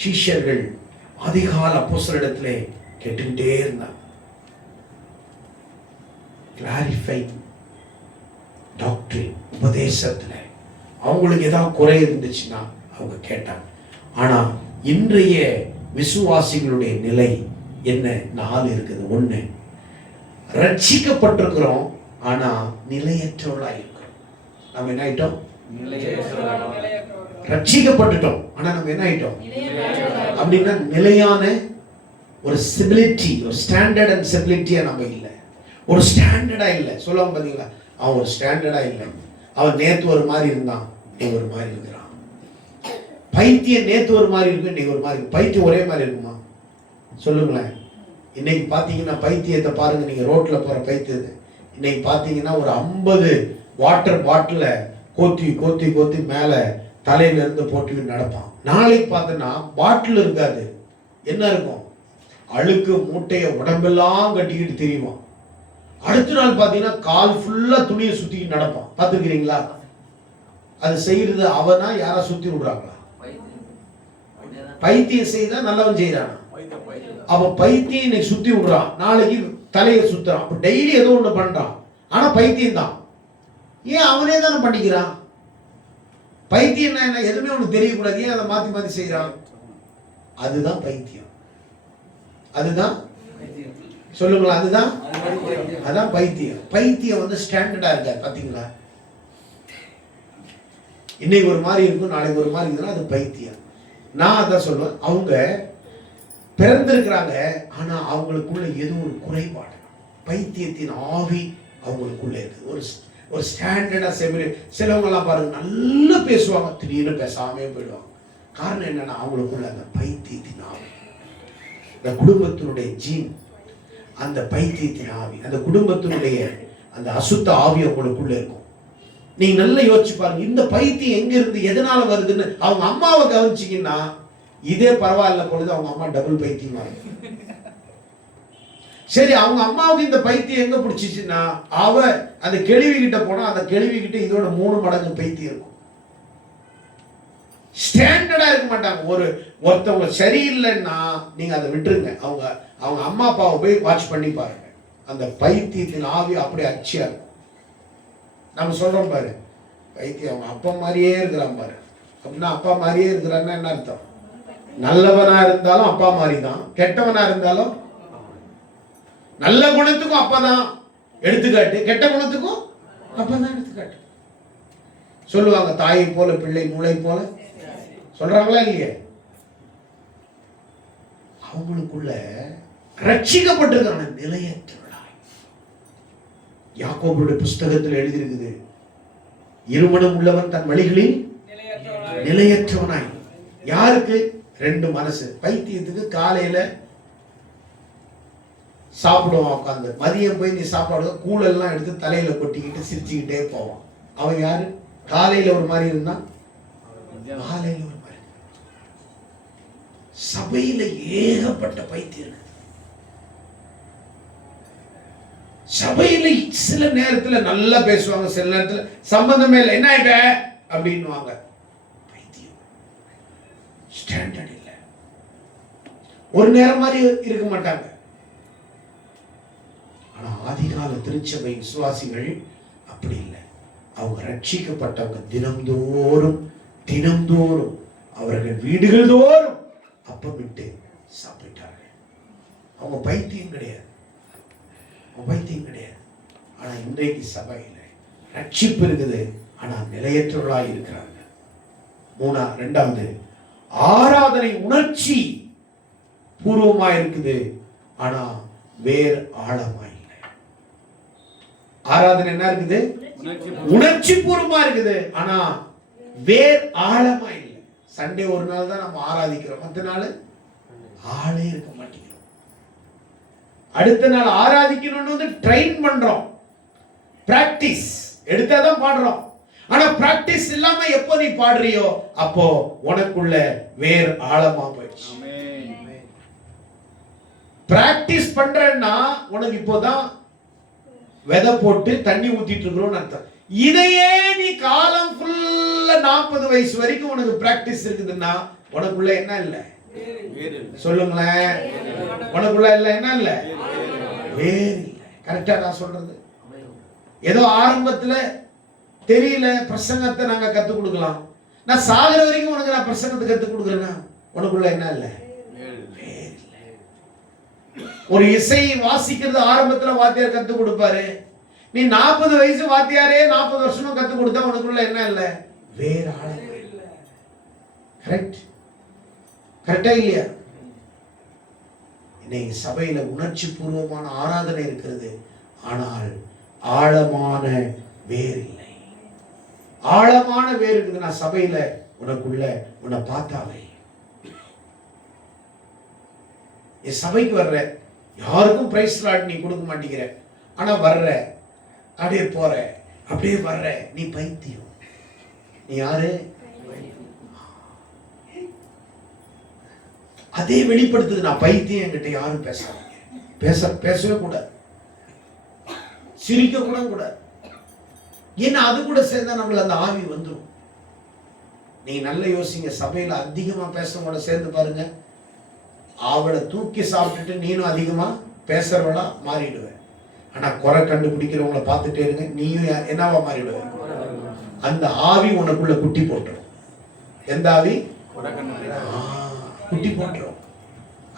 சீஷர்கள் அதிகால அப்போஸ்தலரிடத்திலே கேட்டுக்கிட்டே இருந்தாங்க. கிளாரிஃபைங் டாக்டரின், உபதேசத்துல அவங்களுக்கு ஏதாவது குறை இருந்துச்சுன்னா அவங்க கேட்டாங்க. ஆனா இன்றைய விசுவாசிகளுடைய நிலை என்ன? 4 இருக்குது. 1, ரட்சிக்கப்பட்டிருக்கிறோம் ஆனா நிலையற்றவர்களா இருக்கிறோம். நம்ம என்ன ஆயிட்டோம்? ரட்சிக்கப்பட்டுட்டோம் ஆனா நம்ம என்ன ஆயிட்டோம் அப்படின்னா நிலையான ஒரு ஸ்டெபிலிட்டி, ஒரு ஸ்டாண்டர்ட் அண்ட் ஸ்டெபிலிட்டியா நம்ம இல்லை. ஒரு ஸ்டாண்டர்டா இல்லை. சொல்லுவாங்க பாத்தீங்களா, அவன் ஒரு ஸ்டாண்டர்டா இல்லை. அவன் நேத்து ஒரு மாதிரி இருந்தான், இன்னைக்கு ஒரு மாதிரி இருக்கிறான். பைத்தியம் நேத்து ஒரு மாதிரி இருக்கு, இன்னைக்கு ஒரு மாதிரி. பைத்தியம் ஒரே மாதிரி இருக்குமா? சொல்லுங்களேன். இன்னைக்கு பாத்தீங்கன்னா பைத்தியத்தை பாருங்க, நீங்க ரோட்ல போற பைத்தியத்தை இன்னைக்கு பாத்தீங்கன்னா ஒரு 50 வாட்டர் பாட்டில கோத்தி மேல தலையில இருந்து போட்டு நடப்பான். நாளைக்கு பார்த்தோன்னா பாட்டில் இருக்காது, என்ன இருக்கும்? அழுக்கு மூட்டைய உடம்பெல்லாம் கட்டிக்கிட்டு தெரியுமா. அடுத்த நாள் பார்த்தீங்கன்னா கால் ஃபுல்லா துணியை சுத்திக்கிட்டு நடப்பான். பார்த்துருக்கிறீங்களா? அது செய்யறது அவனா யாரா சுத்தி விடுறாங்களா? பைத்தியம் செய்தா நல்லவன் செய்யறானா? அவன் பைத்தியம் இன்னைக்கு சுத்தி விடுறான், நாளைக்கு தலையை சுத்துறான். டெய்லி ஏதோ ஒண்ணு பண்றான், ஆனா பைத்தியம் தான். ஏன்? அவனே தானே பண்ணிக்கிறான். பைத்தியம் என்ன? எதுவுமே உனக்கு தெரியக்கூடாது, ஏன் அதை மாத்தி செய்யறான்? அதுதான் பைத்தியம். அதுதான் சொல்லுங்களா, அதான் பைத்தியம். பைத்தியம் வந்து ஸ்டாண்டர்டா இருக்காது. பாத்தீங்களா? இன்னைக்கு ஒரு மாதிரி இருக்கும், நாளைக்கு ஒரு மாதிரி இருக்குன்னா அது பைத்தியம். நான் அதான் சொல்லுவேன், அவங்க பிறந்திருக்கிறாங்க ஆனா அவங்களுக்குள்ள ஏதோ ஒரு குறைபாடு, பைத்தியத்தின் ஆவி அவங்களுக்குள்ள இருக்குது. ஒரு ஸ்டாண்டர்டா சிலவங்க எல்லாம் பாருங்க நல்லா பேசுவாங்க, திடீர்னு பேசாமே போயிடுவாங்க. காரணம் என்னன்னா அவங்களுக்குள்ள அந்த பைத்தியத்தின் ஆவி, இந்த குடும்பத்தினுடைய ஜீன், அந்த பைத்தியத்தின் ஆவி, அந்த குடும்பத்தினுடைய அந்த அசுத்த ஆவி அவங்களுக்குள்ள இருக்கும். நீங்க நல்லா யோசிச்சு பாருங்க, இந்த பைத்தியம் எங்க இருந்து எதனால வருதுன்னு. அவங்க அம்மாவை கவனிச்சீங்கன்னா இதே பரவாயில்ல பொழுது அவங்க அம்மா டபுள் பைத்தியமா இருக்கு. சரி, அவங்க அம்மாவுக்கு இந்த பைத்தியம் எங்க பிடிச்சிச்சுன்னா அவ அந்த கேள்வி கிட்ட போனா அந்த கேள்வி கிட்ட இதோட 3 மடங்கு பைத்தியம் இருக்கும். ஸ்டாண்டர்டா இருக்க மாட்டாங்க. ஒருத்தவங்க சரியில்லைன்னா நீங்க அதை விட்டுருங்க. அவங்க அம்மா அப்பாவை போய் வாட்ச் பண்ணி பாருங்க, அந்த பைத்தியத்தின் ஆவி அப்படியே அச்சியா இருக்கும். நம்ம சொல்றோம் பாரு, பைத்தியம் அவங்க அப்பா மாதிரியே இருக்கிறான் பாரு. அப்படின்னா அப்பா மாதிரியே இருக்கிறான்னா என்ன அர்த்தம்? நல்லவனா இருந்தாலும் அப்பா மாதிரி தான், கெட்டவனா இருந்தாலும். நல்ல குணத்துக்கும் அப்பா தான் எடுத்துக்காட்டு, கெட்ட குணத்துக்கும் அப்பதான் எடுத்துக்காட்டு. சொல்லுவாங்க தாயை போல பிள்ளை நூலை போல, சொல்றாங்களா இல்லையா? அவங்களுக்குள்ள ரட்சிக்கப்பட்டிருக்கான நிலையற்றவளாய். யாக்கோபுடைய புஸ்தகத்தில் எழுதியிருக்குது, இருமனம் உள்ளவன் தன் வழிகளில் நிலையற்றவனாய். யாருக்கு? ரெண்டு மனசு. பைத்தியத்துக்கு காலையில சாப்பிடுவான் உட்காந்து, மதியம் போய் நீ சாப்பாடு கூழெல்லாம் எடுத்து தலையில கொட்டிக்கிட்டு சிரிச்சுக்கிட்டே போவான். அவன் யாரு? காலையில ஒரு மாதிரி இருந்தான், காலையில ஒரு மாதிரி. சபையில ஏகப்பட்ட பைத்தியம் இருக்கு. சபையில சில நேரத்துல நல்லா பேசுவாங்க, சில நேரத்துல சம்பந்தமே இல்லை, என்ன ஆயிட்ட அப்படின்னுவாங்க. பைத்தியம். ஸ்டாண்டர்ட் இல்லை. ஒரு நேரம் மாதிரி இருக்க மாட்டாங்க. ஆனா ஆதிகால திருச்சபை விசுவாசிகள் அப்படி இல்லை. அவங்க ரட்சிக்கப்பட்டவங்க தினம்தோறும் அவர்கள் வீடுகள் தோறும் அப்பமிட்டு சாப்பிட்டார்கள். அவங்க பைத்தியம் கிடையாது. ஆனா இன்றைக்கு சபையில ரட்சிப்பு இருக்குது, ஆனா நிலையற்றவர்களாக இருக்கிறாங்க. ரெண்டாவது, ஆராதனை உணர்ச்சி பூர்வமா இருக்குது, ஆனா வேர் ஆழமா இல்லை. ஆராதனை என்ன இருக்குது? உணர்ச்சி பூர்வமா இருக்குது, ஆனா வேர் ஆழமா இல்லை. சண்டே ஒரு நாள் தான் நம்ம ஆராதிக்கிறோம், மற்ற நாள் ஆளே இருக்க மாட்டேங்கிறோம். அடுத்த நாள் ஆராதிக்கணும்னு வந்து ட்ரெயின் பண்றோம், பிராக்டிஸ் எடுத்தாதான் பாடுறோம். ஆனா பிராக்டிஸ் இல்லாம எப்போ நீ பாடுறியோ அப்போ உனக்குள்ள வேர் ஆழமா போயிடுச்சு. பிராக்டிஸ் பண்றேன்னா உனக்கு இப்போதான் விதை போட்டு தண்ணி ஊத்திட்டு இருக்கிறோம்னு அர்த்தம். இதையே நீ காலம் ஃபுல்லா 40 வயசு வரைக்கும் உனக்கு பிராக்டிஸ் இருக்குதுன்னா உனக்குள்ள என்ன இல்லை? சொல்லுங்களேன், உனக்குள்ள இல்லை என்ன இல்லை? வேறு இல்லை. கரெக்டா நான் சொல்றது? ஏதோ ஆரம்பத்துல தெரியல பிரசங்கத்தை நாங்க கத்துக் கொடுக்கலாம், நான் சாகர வரைக்கும் உனக்கு நான் பிரசங்கத்தை கத்துக் கொடுக்குறேன்னா உனக்குள்ள என்ன இல்லை? வேறு இல்லை. ஒரு இசை வாசிக்கிறது ஆரம்பத்துல வாத்தியார் கத்துக் கொடுப்பாரு, நீ 40 வயசு வாத்தியாரே 40 வருஷமும் கத்துக் கொடுத்தா உனக்குள்ள என்ன இல்லை? வேற ஆழம் இல்லை. கரெக்டா இல்லையா? இன்னைக்கு சபையில உணர்ச்சி பூர்வமான ஆராதனை இருக்கிறது, ஆனால் ஆழமான வேர் இல்லை. ஆழமான வேர் இருக்குது. நான் சபையில உனக்குள்ள உன்னை பார்த்தாவே, என் சபைக்கு வர்ற யாருக்கும் பிரைஸ் லார்ட் நீ கொடுக்க மாட்டேங்கிற, ஆனா வர்ற, அப்படியே போற, அப்படியே வர்ற, நீ பைத்தியம். நீ யாரு? அதே வெளிப்படுத்துது, நான் பைத்தியம். என்கிட்ட யாரும் பேசாதீங்க, பேசவே கூடாது, சிரிக்க கூட கூடாது. ஏன்னா அது கூட சேர்ந்தா நம்மள அந்த ஆவி வந்துடும். நீங்க நல்ல யோசிங்க, சபையில அதிகமா பேசுறவங்களோட சேர்ந்து பாருங்க, அவளை தூக்கி சாப்பிட்டுட்டு நீனும் அதிகமா பேசுறவளா மாறிடுவேன். ஆனா குறை கண்டுபிடிக்கிறவங்களை பார்த்துட்டே இருங்க, நீயும் என்னவா மாறிடுவேன்? அந்த ஆவி உனக்குள்ள குட்டி போட்டுரும். எந்த ஆவி? குட்டி போட்டுரும்.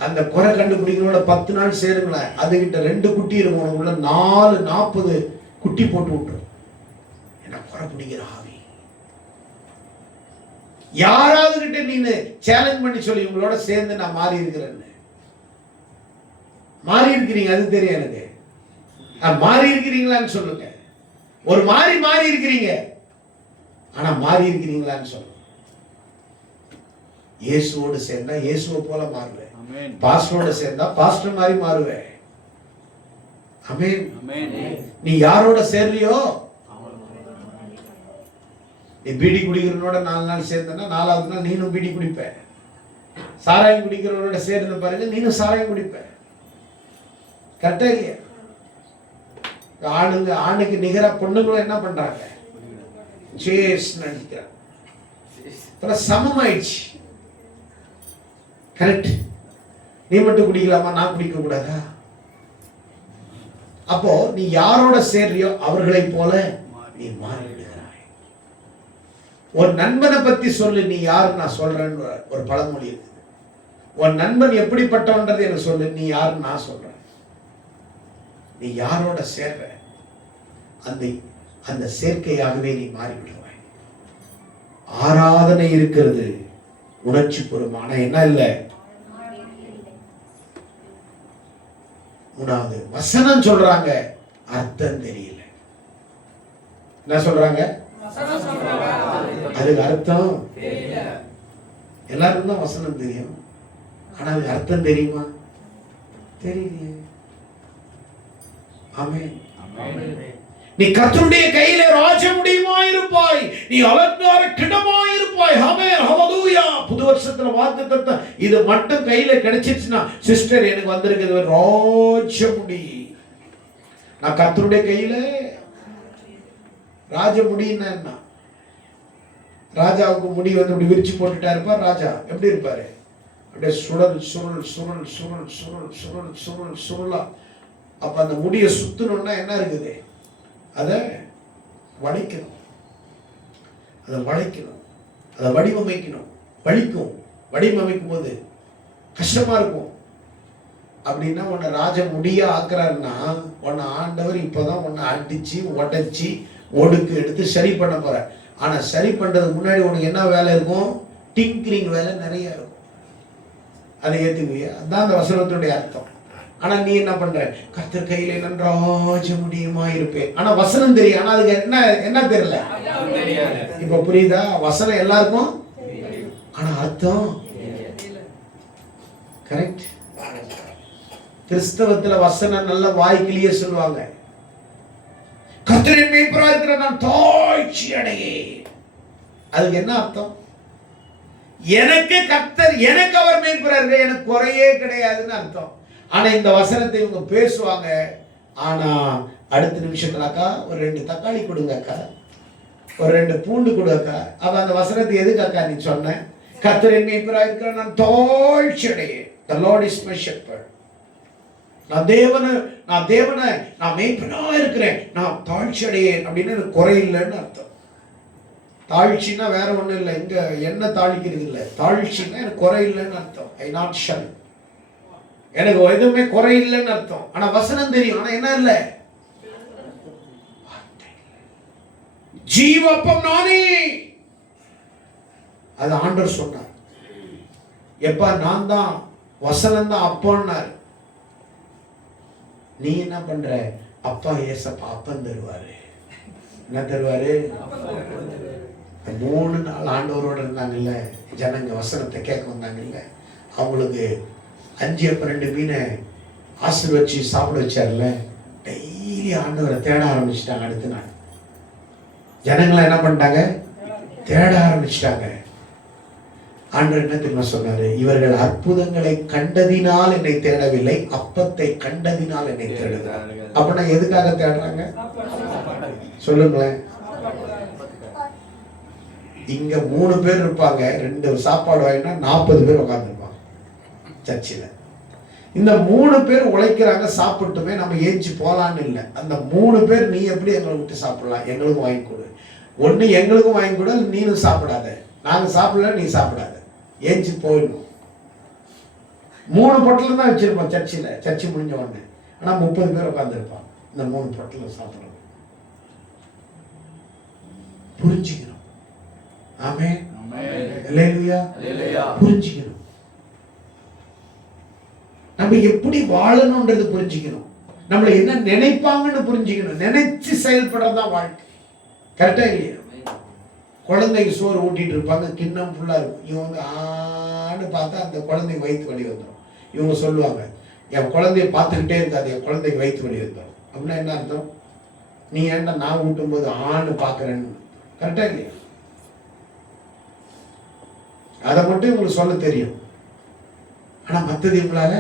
அந்த குறை கண்டுபிடிக்கிறவங்கள 10 நாள் சேருங்களேன், அதுகிட்ட 2 குட்டி இருக்கும், உனக்குள்ள 40 குட்டி போட்டு விட்டுரும். என்ன குறை பிடிக்கிற ஆவி. யாராவது கிட்ட நீங்க சேலஞ்ச் பண்ணி சொல்லி உங்களோட சேர்ந்து நான் மாறி இருக்கிறேன்னு. மாறி இருக்கிறீங்க, அது தெரியும் எனக்கு. மாறி இருக்கிறீங்களான்னு சொல்லுங்க. ஒரு மாறி இருக்கிறீங்க, ஆனா மாறி இருக்கிறீங்களான்னு சொல்லுங்க. இயேசுவோடு சேர்ந்தா இயேசுவை போல மாறுவேன், பாஸ்டரோட சேர்ந்தா பாஸ்டர் மாதிரி மாறுவேன். ஆமென். நீ யாரோட சேர்றியோ, நீ பீடி குடிக்கிறவனோட 4 நாள் சேர்ந்தனா 4வது நாள் நீனும் பீடி குடிப்ப. சாராயம் குடிக்கிறவனோட சேர்ந்து பாருங்க, நீனும் சாராயம் குடிப்ப. கரெக்டா இல்லையா? ஆணுக்கு நிகரா பொண்ணுங்களும் என்ன பண்றாங்க? சேஸ் நடிக்கிறாங்க. சமமாயிடுச்சு. கரெக்ட். நீ மட்டும் குடிக்கலாமா, நான் குடிக்க கூடாதா? அப்போ நீ யாரோட சேர்றியோ அவர்களை போல நீ மாறிவிடுகிறாய். ஒரு நண்பனை பத்தி சொல்லு, நீ யாரு நான் சொல்றேன்னு ஒரு பழமொழி இருக்குது. உன் நண்பன் எப்படிப்பட்டவன்றது எனக்கு சொல்லு, நீ யாருன்னு நான் சொல்றேன். நீ யாரோட சேர்ற, அந்த அந்த சேர்க்கையாகவே நீ மாறிவிடுவாய். ஆராதனை இருக்கிறது, உணர்ச்சி பூர்வமான என்ன இல்லை. மூணாவது வசனம் சொல்றாங்க, அர்த்தம் தெரியல. என்ன சொல்றாங்க? அதுக்கு அர்த்தம் எல்லாருக்கும் தான் வசனம் தெரியும், ஆனா அதுக்கு அர்த்தம் தெரியுமா? தெரியலையே. ஆமென். நீ கர்த்தருடைய கையிலே ராஜ முடியுமா இருப்பாய், நீ அலங்கார கிடமாய் இருப்பாய். ஆமென், ஹல்லேலூயா. புது வருஷத்துல வாக்குத்தத்தம் இது மட்டும் கையில கிடைச்சிச்சுன்னா, சிஸ்டர் எனக்கு வந்திருக்குது ராஜ முடி, நான் கர்த்தருடைய கையில ராஜ முடின்னா என்ன? ராஜாவுக்கு முடி வந்து இப்படி விரிச்சு போட்டுட்டா இருப்பார். ராஜா எப்படி இருப்பாரு? அப்படியே சுழல் சுருள் சுருள் சுருள் சுருள் சுருள் சுருள் சுருளா. அப்ப அந்த முடியை சுத்தணும்னா என்ன இருக்குது? அதை வளைக்கணும், அதை வளைக்கணும், அதை வடிவமைக்கணும். வலிக்கும், வடிவமைக்கும் போது கஷ்டமா இருக்கும். அப்படின்னா உன்னை ராஜ முடியா ஆக்குறாருன்னா, உன்னை ஆண்டவர் இப்பதான் உன்னை அடிச்சு உடைச்சி ஒடுக்கு எடுத்து சரி பண்ண போற. ஆனா சரி பண்றதுக்கு முன்னாடி உனக்கு என்ன வேலை இருக்கும்? டிங்கரிங் வேலை நிறைய இருக்கும். அதை ஏத்துக்குவியா? அதுதான் அந்த வசனத்தினுடைய அர்த்தம். ஆனா நீ என்ன பண்ற? கர்த்தர் கையில நன்றாஜ முடியுமா இருப்பேன். ஆனா வசனம் தெரியும், ஆனா அதுக்கு என்ன தெரியல. இப்ப புரியுதா? வசனம் எல்லாருக்கும், ஆனா அர்த்தம் கரெக்ட். கிறிஸ்தவத்துல வசனம் நல்ல வாய்க்கிலேயே சொல்லுவாங்க, கர்த்தரின் மேய்ப்பரா இருக்கிற நான் தாழ்ச்சி அடையேன். அதுக்கு என்ன அர்த்தம்? எனக்கு கர்த்தர், எனக்கு அவர் மேய்ப்பரா இருக்க, எனக்கு குறையே கிடையாதுன்னு அர்த்தம். ஆனா இந்த வசனத்தை இவங்க பேசுவாங்க, ஆனா அடுத்த நிமிஷத்துல அக்கா ஒரு 2 தக்காளி கொடுங்க அக்கா, ஒரு 2 பூண்டு கொடு அக்கா. அப்ப அந்த வசனத்தை எதுக்கு அக்கா நீ சொன்ன? கர்த்தரின் மேய்ப்பரா இருக்கிற நான் தாழ்ச்சி அடையேன். The Lord is my shepherd. நான் தேவனை நான் மேய்ப்பனா இருக்கிறேன், நான் தாழ்ச்சி அடையேன் அப்படின்னு எனக்கு குறை இல்லைன்னு அர்த்தம். தாழ்ச்சின்னா வேற ஒண்ணும் இல்லை, இங்க என்ன தாழ்க்கிறது இல்லை. தாழ்ச்சின்னா எனக்கு குறை இல்லைன்னு அர்த்தம். ஐ நாட் ஷல், எனக்கு எதுவுமே குறை இல்லைன்னு அர்த்தம். ஆனா வசனம் தெரியும், ஆனா என்ன இல்லை? ஜீவப்பம் நானே. அது ஆண்டவர் சொன்னார். எப்ப? நான் தான் வசனம் தான் அப்பன்னார். நீ என்ன பண்ற? அப்பா ஏசப்பா அப்பன் தருவாரு. என்ன தருவாரு? 3 நாள் ஆண்டவரோட இருந்தாங்கல்ல ஜனங்க, வசனத்தை கேட்க வந்தாங்கல்ல, அவங்களுக்கு 5 அப்ப 2 மீனை ஆசீர்வச்சு சாப்பிட வச்சார்ல. டெய்லி ஆண்டவரை தேட ஆரம்பிச்சுட்டாங்க. அடுத்த நாள் ஜனங்களை என்ன பண்ணிட்டாங்க? தேட ஆரம்பிச்சிட்டாங்க. ஆண்டவர் என்ன தெரியுமா சொன்னாரு? இவர்கள் அற்புதங்களை கண்டதினால் என்னை தேடவில்லை, அப்பத்தை கண்டதினால் என்னை தேடுகிறார். அப்படின்னா எதுக்காக தேடுறாங்க சொல்லுங்களேன்? இங்க 3 பேர் இருப்பாங்க, 2 சாப்பாடு வாங்கினா 40 பேர் உட்கார்ந்துருப்பாங்க சர்ச்சில். இந்த 3 பேர் உழைக்கிறாங்க, சாப்பிட்டுமே நம்ம ஏஞ்சி போலான்னு இல்லை. அந்த 3 பேர் நீ எப்படி எங்களை விட்டு சாப்பிடலாம்? எங்களுக்கும் வாங்கி கொடு. ஒண்ணு எங்களுக்கும் வாங்கி கொடு, நீனும் சாப்பிடாத. நாங்க சாப்பிடல, நீ சாப்பிடாத, ஏஞ்சி போயிடணும். 3 பொட்டலம் தான் வச்சிருப்போம் சர்ச்சில். சர்ச்சு முடிஞ்ச உடனே ஆனா 30 பேர் உட்கார்ந்துருப்பான். இந்த 3 பொட்டலம் சாப்பிடணும். புரிஞ்சுக்கணும். ஆமென், அல்லேலூயா. புரிஞ்சுக்கணும். நம்ம எப்படி வாழணும்ன்றது புரிஞ்சுக்கணும். நம்மளை என்ன நினைப்பாங்கன்னு புரிஞ்சுக்கணும். நினைச்சு செயல்படுறதுதான் வாழ்க்கை. கரெக்டா இல்லையா? குழந்தைக்கு சோறு ஊட்டிட்டு இருப்பாங்க, கிண்ணம் ஃபுல்லா இருக்கும். இவங்க ஆன்னு பார்த்தா அந்த குழந்தைக்கு வயிற்று வலி வந்துடும். இவங்க சொல்லுவாங்க, என் குழந்தைய பார்த்துக்கிட்டே இருக்காது, என் குழந்தைக்கு வயிற்று வலி வந்துடும். அப்படின்னா என்ன அர்த்தம்? நீ ஏன்டா நான் ஊட்டும் போது ஆன்னு பார்க்கறேன்னு. கரெக்டா இல்லையா? அதை மட்டும் இவங்களுக்கு சொல்ல தெரியும், ஆனா மத்தது இவங்களால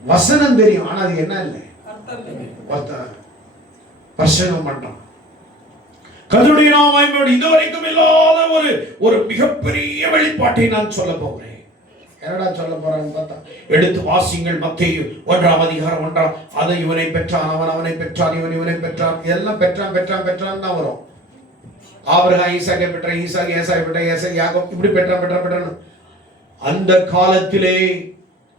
வசனம் தெரியும், ஆனா அது என்ன இல்லை, பிரசங்கம் பண்றான். கர்த்தருடைய நாமம் இதுவரைக்கும் இல்லாத ஒரு மிகப்பெரிய வெளிப்பாட்டை நான் சொல்ல போகிறேன். என்னடா சொல்ல போறான்னு பார்த்தா, எடுத்து வாசிங்கள். மத்தேயு 1ஆம் அதிகாரம் 1. அதை இவனை பெற்றான், அவன் அவனை பெற்றான், இவன் இவனை பெற்றான். இதெல்லாம் பெற்றான் தான் வரும். ஆபிரகாம் ஈசாக்கை பெற்றான், ஈசாக்கு ஏசாயை பெற்றான், ஏசாய் யாக்கோபு, இப்படி பெற்றான். அந்த காலத்திலே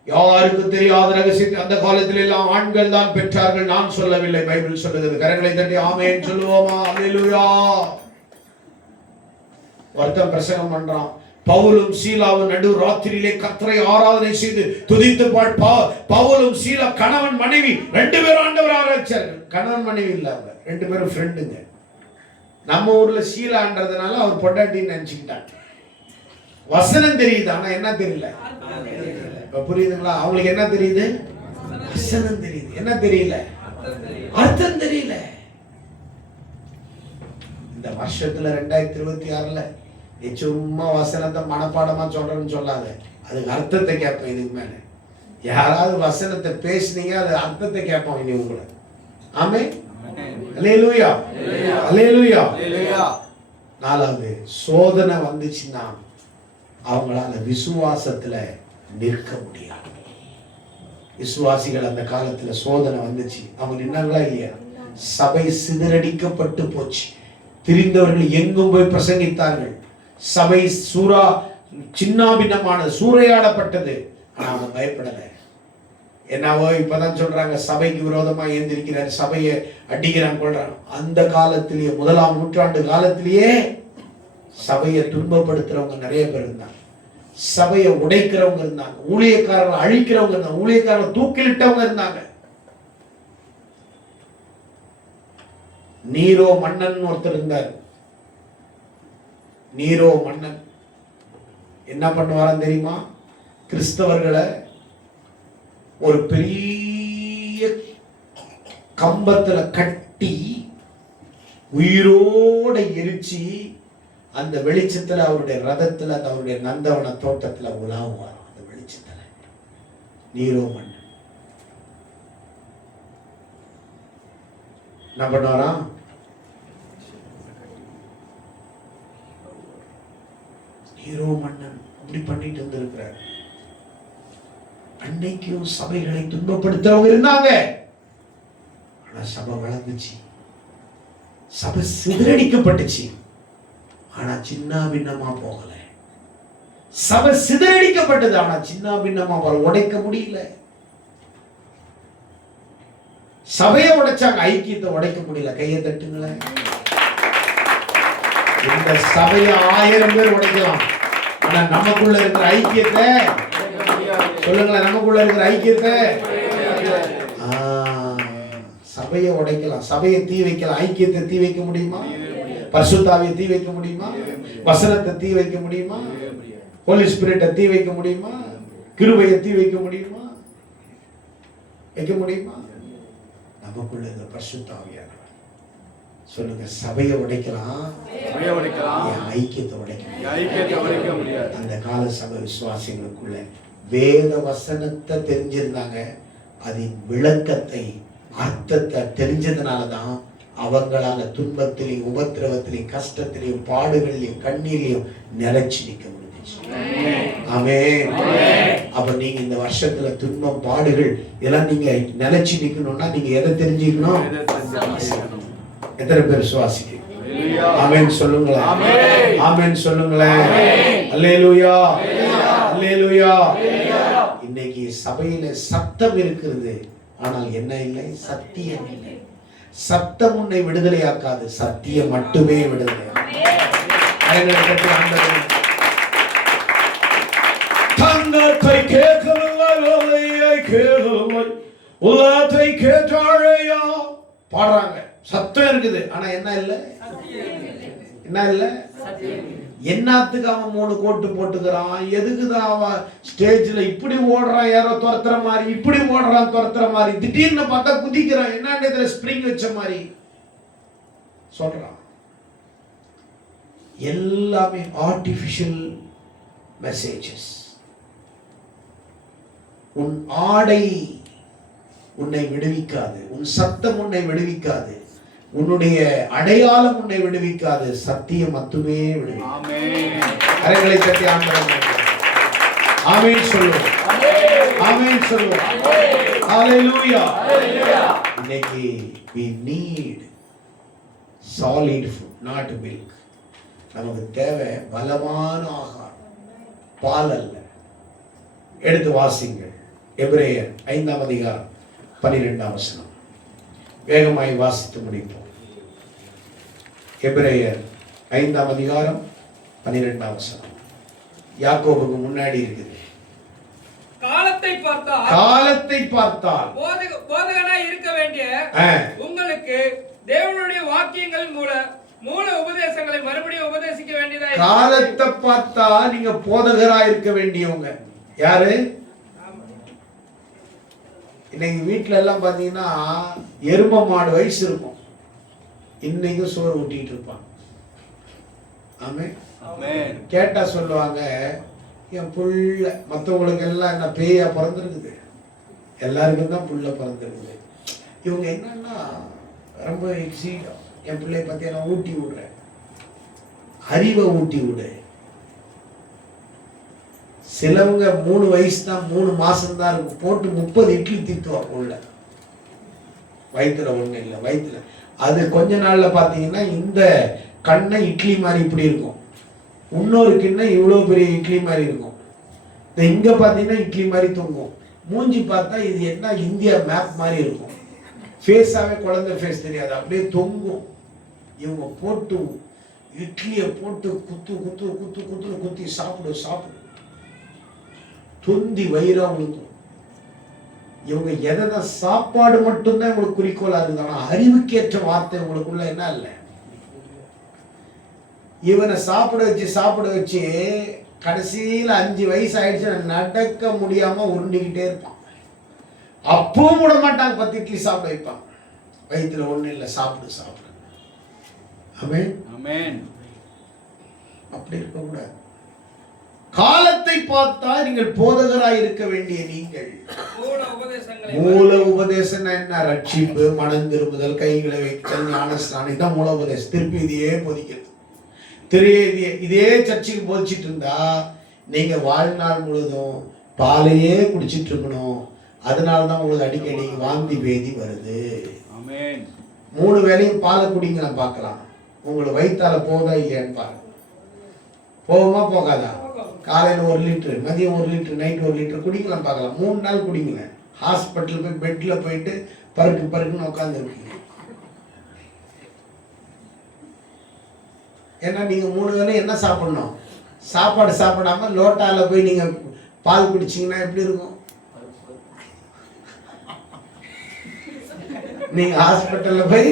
யாருக்கும் தெரியாத ரகசியத்தை அந்த காலத்தில் எல்லாம் ஆண்கள் தான் பெற்றார்கள், நான் சொல்லவில்லை, பைபிள் சொல்லுகிறது. கரங்களை தட்டி ஆமென் சொல்லுவோமா? அல்லேலூயா. ஒருத்தன் பிரசங்கம் பண்றான், பவுலும் சீலாவும் நடு ராத்திரியிலே கர்த்தரை ஆராதனை செய்து துதித்து பவுலும் சீலா கணவன் மனைவி 2 பேரும் ஆண்டவர் ஆராய்ச்சார்கள். கணவன் மனைவி இல்ல, அவங்க 2 பேரும் ஃப்ரெண்டுங்க. நம்ம ஊர்ல சீலான்றதுனால அவர் பொண்டாட்டின்னு நினைச்சுக்கிட்டாங்க. வசனம் தெரியுது, ஆனா என்ன தெரியல. இப்ப புரியுதுங்களா? அவங்களுக்கு என்ன தெரியுது? வசனம் தெரியுது, என்ன தெரியல? அர்த்தம் தெரியல. இந்த வருஷத்துல 2026ல நீ சும்மா வசனத்தை மனப்பாடமா சொல்றேன்னு சொல்லாத, அதுக்கு அர்த்தத்தை கேட்பேன். இதுக்கு மேல யாராவது வசனத்தை பேசுனீங்க, அது அர்த்தத்தை கேட்போம் இனி உங்களை. ஆமென். அல்லேலூயா, அல்லேலூயா. 4வது, சோதனை வந்துச்சுன்னா அவங்களால விசுவாசத்துல நிற்க முடியாது. விசுவாசிகள் அந்த காலத்துல சோதனை வந்துச்சு, அவங்க நின்னாங்களா இல்லையா? சபை சிதறடிக்கப்பட்டு போச்சு. திரிந்தவர்கள் எங்கும் போய் பிரசங்கித்தார்கள். சபை சின்னாபின்னமான சூறையாடப்பட்டது. ஆனா அவங்க பயப்படல. என்னவோ இப்பதான் சொல்றாங்க, சபைக்கு விரோதமா எந்திரிக்கிறார், சபையை அடிக்கிறான், கொள்றான். அந்த காலத்திலேயே 1ஆம் நூற்றாண்டு காலத்திலேயே சபையை துன்பப்படுத்துறவங்க நிறைய பேர் இருந்தாங்க. சபையை உடைக்கிறவங்க இருந்தாங்க, ஊழியக்காரர்களை அழிக்கிறவங்க இருந்தாங்க, ஊழியக்காரர்களை தூக்கிலிட்டவங்க இருந்தாங்க. நீரோ மன்னன் ஒருத்தர் இருந்தார். நீரோ மன்னன் என்ன பண்ணுவாராம் தெரியுமா? கிறிஸ்தவர்களை ஒரு பெரிய கம்பத்துல கட்டி உயிரோட எரிச்சு அந்த வெளிச்சத்துல அவருடைய ரதத்துல அந்த அவருடைய நந்தவன தோட்டத்துல உலாவுவார். அந்த வெளிச்சத்துல நீரோ மன்னன் என்ன பண்ணுவாராம்? நீரோ மன்னன் அப்படி பண்ணிட்டு இருந்திருக்கிறார். அன்னைக்கும் சபைகளை துன்பப்படுத்தவங்க இருந்தாங்க. ஆனா சபை வளர்ந்துச்சு, சபை சிதறடிக்கப்பட்டுச்சு. ஆனா சின்ன பின்னமா போகல. சபை சிதறடிக்கப்பட்டது, ஆனா சின்ன பின்னமா உடைக்க முடியல. சபையை உடைச்சாங்க, ஐக்கியத்தை உடைக்க முடியல. கையை தட்டுங்களேன். இந்த சபையை 1000 பேர் உடைக்கலாம், ஆனா நமக்குள்ள இருக்கிற ஐக்கியத்தை சொல்லுங்களேன். நமக்குள்ள இருக்கிற ஐக்கியத்தை சபையை உடைக்கலாம், சபையை தீ வைக்கலாம். ஐக்கியத்தை தீ வைக்க முடியுமா? பரிசுத்தாவியை தீ வைக்க முடியுமா? வசனத்தை தீ வைக்க முடியுமா? ஹோலி ஸ்பிரிட்டை தீ வைக்க முடியுமா? கிருபையை தீ வைக்க முடியுமா? வைக்க முடியுமா? நமக்குள்ள இந்த பரிசுத்தாவியானவர் சொல்லுங்க, சபையை உடைக்கலாம், ஐக்கியத்தை உடைக்க முடியாது. அந்த கால சபை விசுவாசிகளுக்குள்ள வேத வசனத்தை தெரிஞ்சிருந்தாங்க, அதன் விளக்கத்தை அர்த்தத்தை தெரிஞ்சதுனாலதான் அவங்களால துன்பத்திலையும் உபத்திரவத்திலையும் கஷ்டத்திலையும் பாடுகளிலையும் கண்ணீரையும் நிலைச்சு நிற்க முடிஞ்சிச்சு. ஆமென். அப்ப நீங்க இந்த வருஷத்துல துன்பம் பாடுகள் இதெல்லாம் நீங்க நிலைச்சு நிக்கணும்னா நீங்க எதை தெரிஞ்சுக்கணும்? எத்தனை பேர் விசுவாசிக்கிறீங்க? ஆமென் சொல்லுங்களேன். ஆமென் சொல்லுங்களேன். அல்லேலூயா, அல்லேலூயா. இன்னைக்கு சபையில சத்தம் இருக்கிறது, ஆனால் என்ன இல்லை? சத்தியம் இல்லை. சத்தம் உன்னை விடுதலையாக்காது, சத்தியம் மட்டுமே விடுதலை. தங்கத்தை கேட்கவில்லை, கேட்கவில்லை, உலகத்தை கேட்டாழையா பாடுறாங்க. சத்தம் இருக்குது, ஆனா என்ன இல்லை? என்ன இல்லை? என்னத்துக்கு அவன் 3 கோட்டு போட்டுக்கிறான்? எதுக்குதான் அவன் ஸ்டேஜ்ல இப்படி ஓடுறான், யாரோ துரத்துற மாதிரி, இப்படி ஓடுறான் துரத்துற மாதிரி, திடீர்னு பார்த்தா குதிக்கிறான், என்ன ஸ்ப்ரிங் வச்ச மாதிரி சொல்றான். எல்லாமே ஆர்டிபிஷியல் மெசேஜஸ். உன் ஆடை உன்னை விடுவிக்காது, உன் சத்தம் உன்னை விடுவிக்காது, உன்னுடைய அடையாளம் உன்னை விடுவிக்காது, சத்தியம் மட்டுமே விடுவிக்கும். கரங்களை தட்டி ஆண்டவரே ஆமென் சொல்லுவோம். ஆமென் சொல்லுவோம். ஹalleluya. இன்னைக்கு we need solid food, not milk. நமக்கு தேவை பலமான ஆகாரம், பால் அல்ல. எடுத்து வாசிங்கள். எபிரேயர் 5ஆம் அதிகாரம் 12ஆம் வசனம். வேகமாய் வாசித்து முடிப்போம். எபிரேயர் 5ஆம் அதிகாரம் 12ஆம் வசனம். யாக்கோபுக்கு முன்னாடி இருக்குது. காலத்தை பார்த்தால் போதகனாய் இருக்க வேண்டிய உங்களுக்கு தேவனுடைய வாக்கியங்கள் மூல உபதேசங்களை மறுபடியும் உபதேசிக்க வேண்டியதா. காலத்தை பார்த்தா நீங்க போதகரா இருக்க வேண்டியவங்க யாரு? இன்னைக்கு வீட்டுல எல்லாம் பாத்தீங்கன்னா எரும மாடு வயசு இருக்கும், இன்னைக்கும் சோறு ஊட்டிட்டு இருப்பான். ஆமென். கேட்டா சொல்லுவாங்க, என் புள்ள, மற்றவங்களுக்கு எல்லாம் என்ன பேயா பிறந்திருக்குது, எல்லாருக்கும் தான் புள்ள பிறந்திருக்குது. இவங்க என்னன்னா ரொம்ப எக்ஸீடம், என் பிள்ளைய பத்தி நான் ஊட்டி விடுறேன், அறிவை ஊட்டி விடு. சிலவங்க 3 வயசு தான், 3 மாசம் தான் இருக்கும், போட்டு 30 இட்லி திட்டுவாங்க உள்ள, வயிற்றுல ஒண்ணு இல்லை, வயிற்றுல அது கொஞ்ச நாள்ல பாத்தீங்கன்னா இந்த கண்ணை இட்லி மாதிரி இப்படி இருக்கும், இன்னொரு கிண்ணை இவ்வளவு பெரிய இட்லி மாதிரி இருக்கும், இங்க பாத்தீங்கன்னா இட்லி மாதிரி தொங்கும். மூஞ்சி பார்த்தா இது என்ன இந்தியா மேப் மாதிரி இருக்கும், ஃபேஸாவே குழந்தை ஃபேஸ் தெரியாது, அப்படியே தொங்கும். இவங்க போட்டு இட்லியை போட்டு குத்து குத்து குத்து குத்து குத்தி சாப்பிடு சாப்பிடு, தொந்தி வயிறா உழுதும். இவங்க எதை சாப்பாடு மட்டும்தான் உங்களுக்கு குறிக்கோளா இருந்தாங்க, அறிவுக்கேற்ற வார்த்தை உங்களுக்குள்ள என்ன இல்லை. இவனை சாப்பிட வச்சு கடைசியில் 5 வயசு ஆயிடுச்சு, நடக்க முடியாம உருண்டிக்கிட்டே இருப்பான். அப்பவும் விட மாட்டாங்க, 10 இட்லி சாப்பிட வைப்பான், வயிற்றுல ஒண்ணு இல்லை, சாப்பிடு சாப்பிடு. ஆமென் ஆமென். அப்படி இருக்கக்கூடாது. காலத்தை பார்த்தா நீங்கள் போதகராய் இருக்க வேண்டிய நீங்கள் மூல உபதேசம் என்ன? ரட்சிப்பு, மனம் திரும்புதல், கைகளை வைத்தல், ஞானஸ்நானம், இதான் மூல உபதேசம். திருப்பி இதையே போதிக்கிறது, இதே சர்ச்சுக்கு போதிச்சிட்டு இருந்தா நீங்க வாழ்நாள் முழுதும் பாலையே குடிச்சிட்டு இருக்கணும். அதனாலதான் உங்களுக்கு அடிக்கடி வாந்தி பேதி வருது. 3 வேளையும் பாலை குடிங்க, பார்க்கலாம் உங்களுக்கு வயிற்றால போதா இல்லையான்னு பாருங்க. போகுமா போகாதா? காலையில் 1 லிட்டரு, மதியம் 1 லிட்டரு, நைட் 1 லிட்டரு குடிக்கலாம், பார்க்கலாம். 3 நாள் குடிங்களேன். ஹாஸ்பிட்டல் போய் பெட்ல போயிட்டு பருக்குன்னு உட்காந்துருக்கீங்க. ஏன்னா நீங்க 3 வேளை என்ன சாப்பிடணும்? சாப்பாடு சாப்பிடாம லோட்டால போய் நீங்க பால் குடிச்சீங்கன்னா எப்படி இருக்கும்? நீங்க ஹாஸ்பிட்டல்ல போய்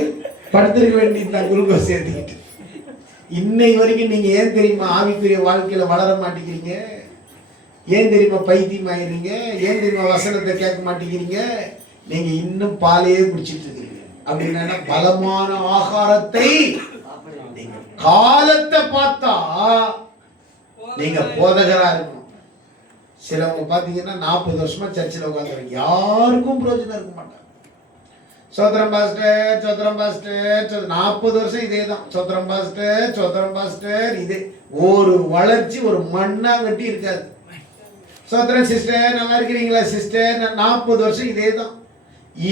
படுத்திருக்க வேண்டியதுதான், குளுக்கோஸ் ஏற்றிக்கிட்டு. இன்னை வரைக்கும் நீங்க ஏன் தெரியுமா ஆவிக்குரிய வாழ்க்கையில வளர மாட்டேங்கிறீங்க? ஏன் தெரியுமா பைத்தியம் ஆயிடுறீங்க? ஏன் தெரியுமா வசனத்தை கேட்க மாட்டேங்கிறீங்க? நீங்க இன்னும் பாலையே குடிச்சிட்டு இருக்கிறீங்க. அப்படின்னா பலமான ஆகாரத்தை நீங்க காலத்தை பார்த்தா நீங்க போதகரா இருக்கணும். சிலவங்க பாத்தீங்கன்னா 40 வருஷமா சர்ச்சில் உட்காந்துருங்க, யாருக்கும் பிரயோஜனம் இருக்க மாட்டாங்க. சோத்திரம் பாஸ்டர், சோத்திரம் பாஸ்டர், 40 வருஷம் இதே தான். சோத்திரம் பாஸ்டர், இதே ஒரு வளர்ச்சி, ஒரு மண்ணாங்கட்டி இருக்காது. சோத்திரம் சிஸ்டர், நல்லா இருக்கிறீங்களா சிஸ்டர்? 40 வருஷம் இதே தான்.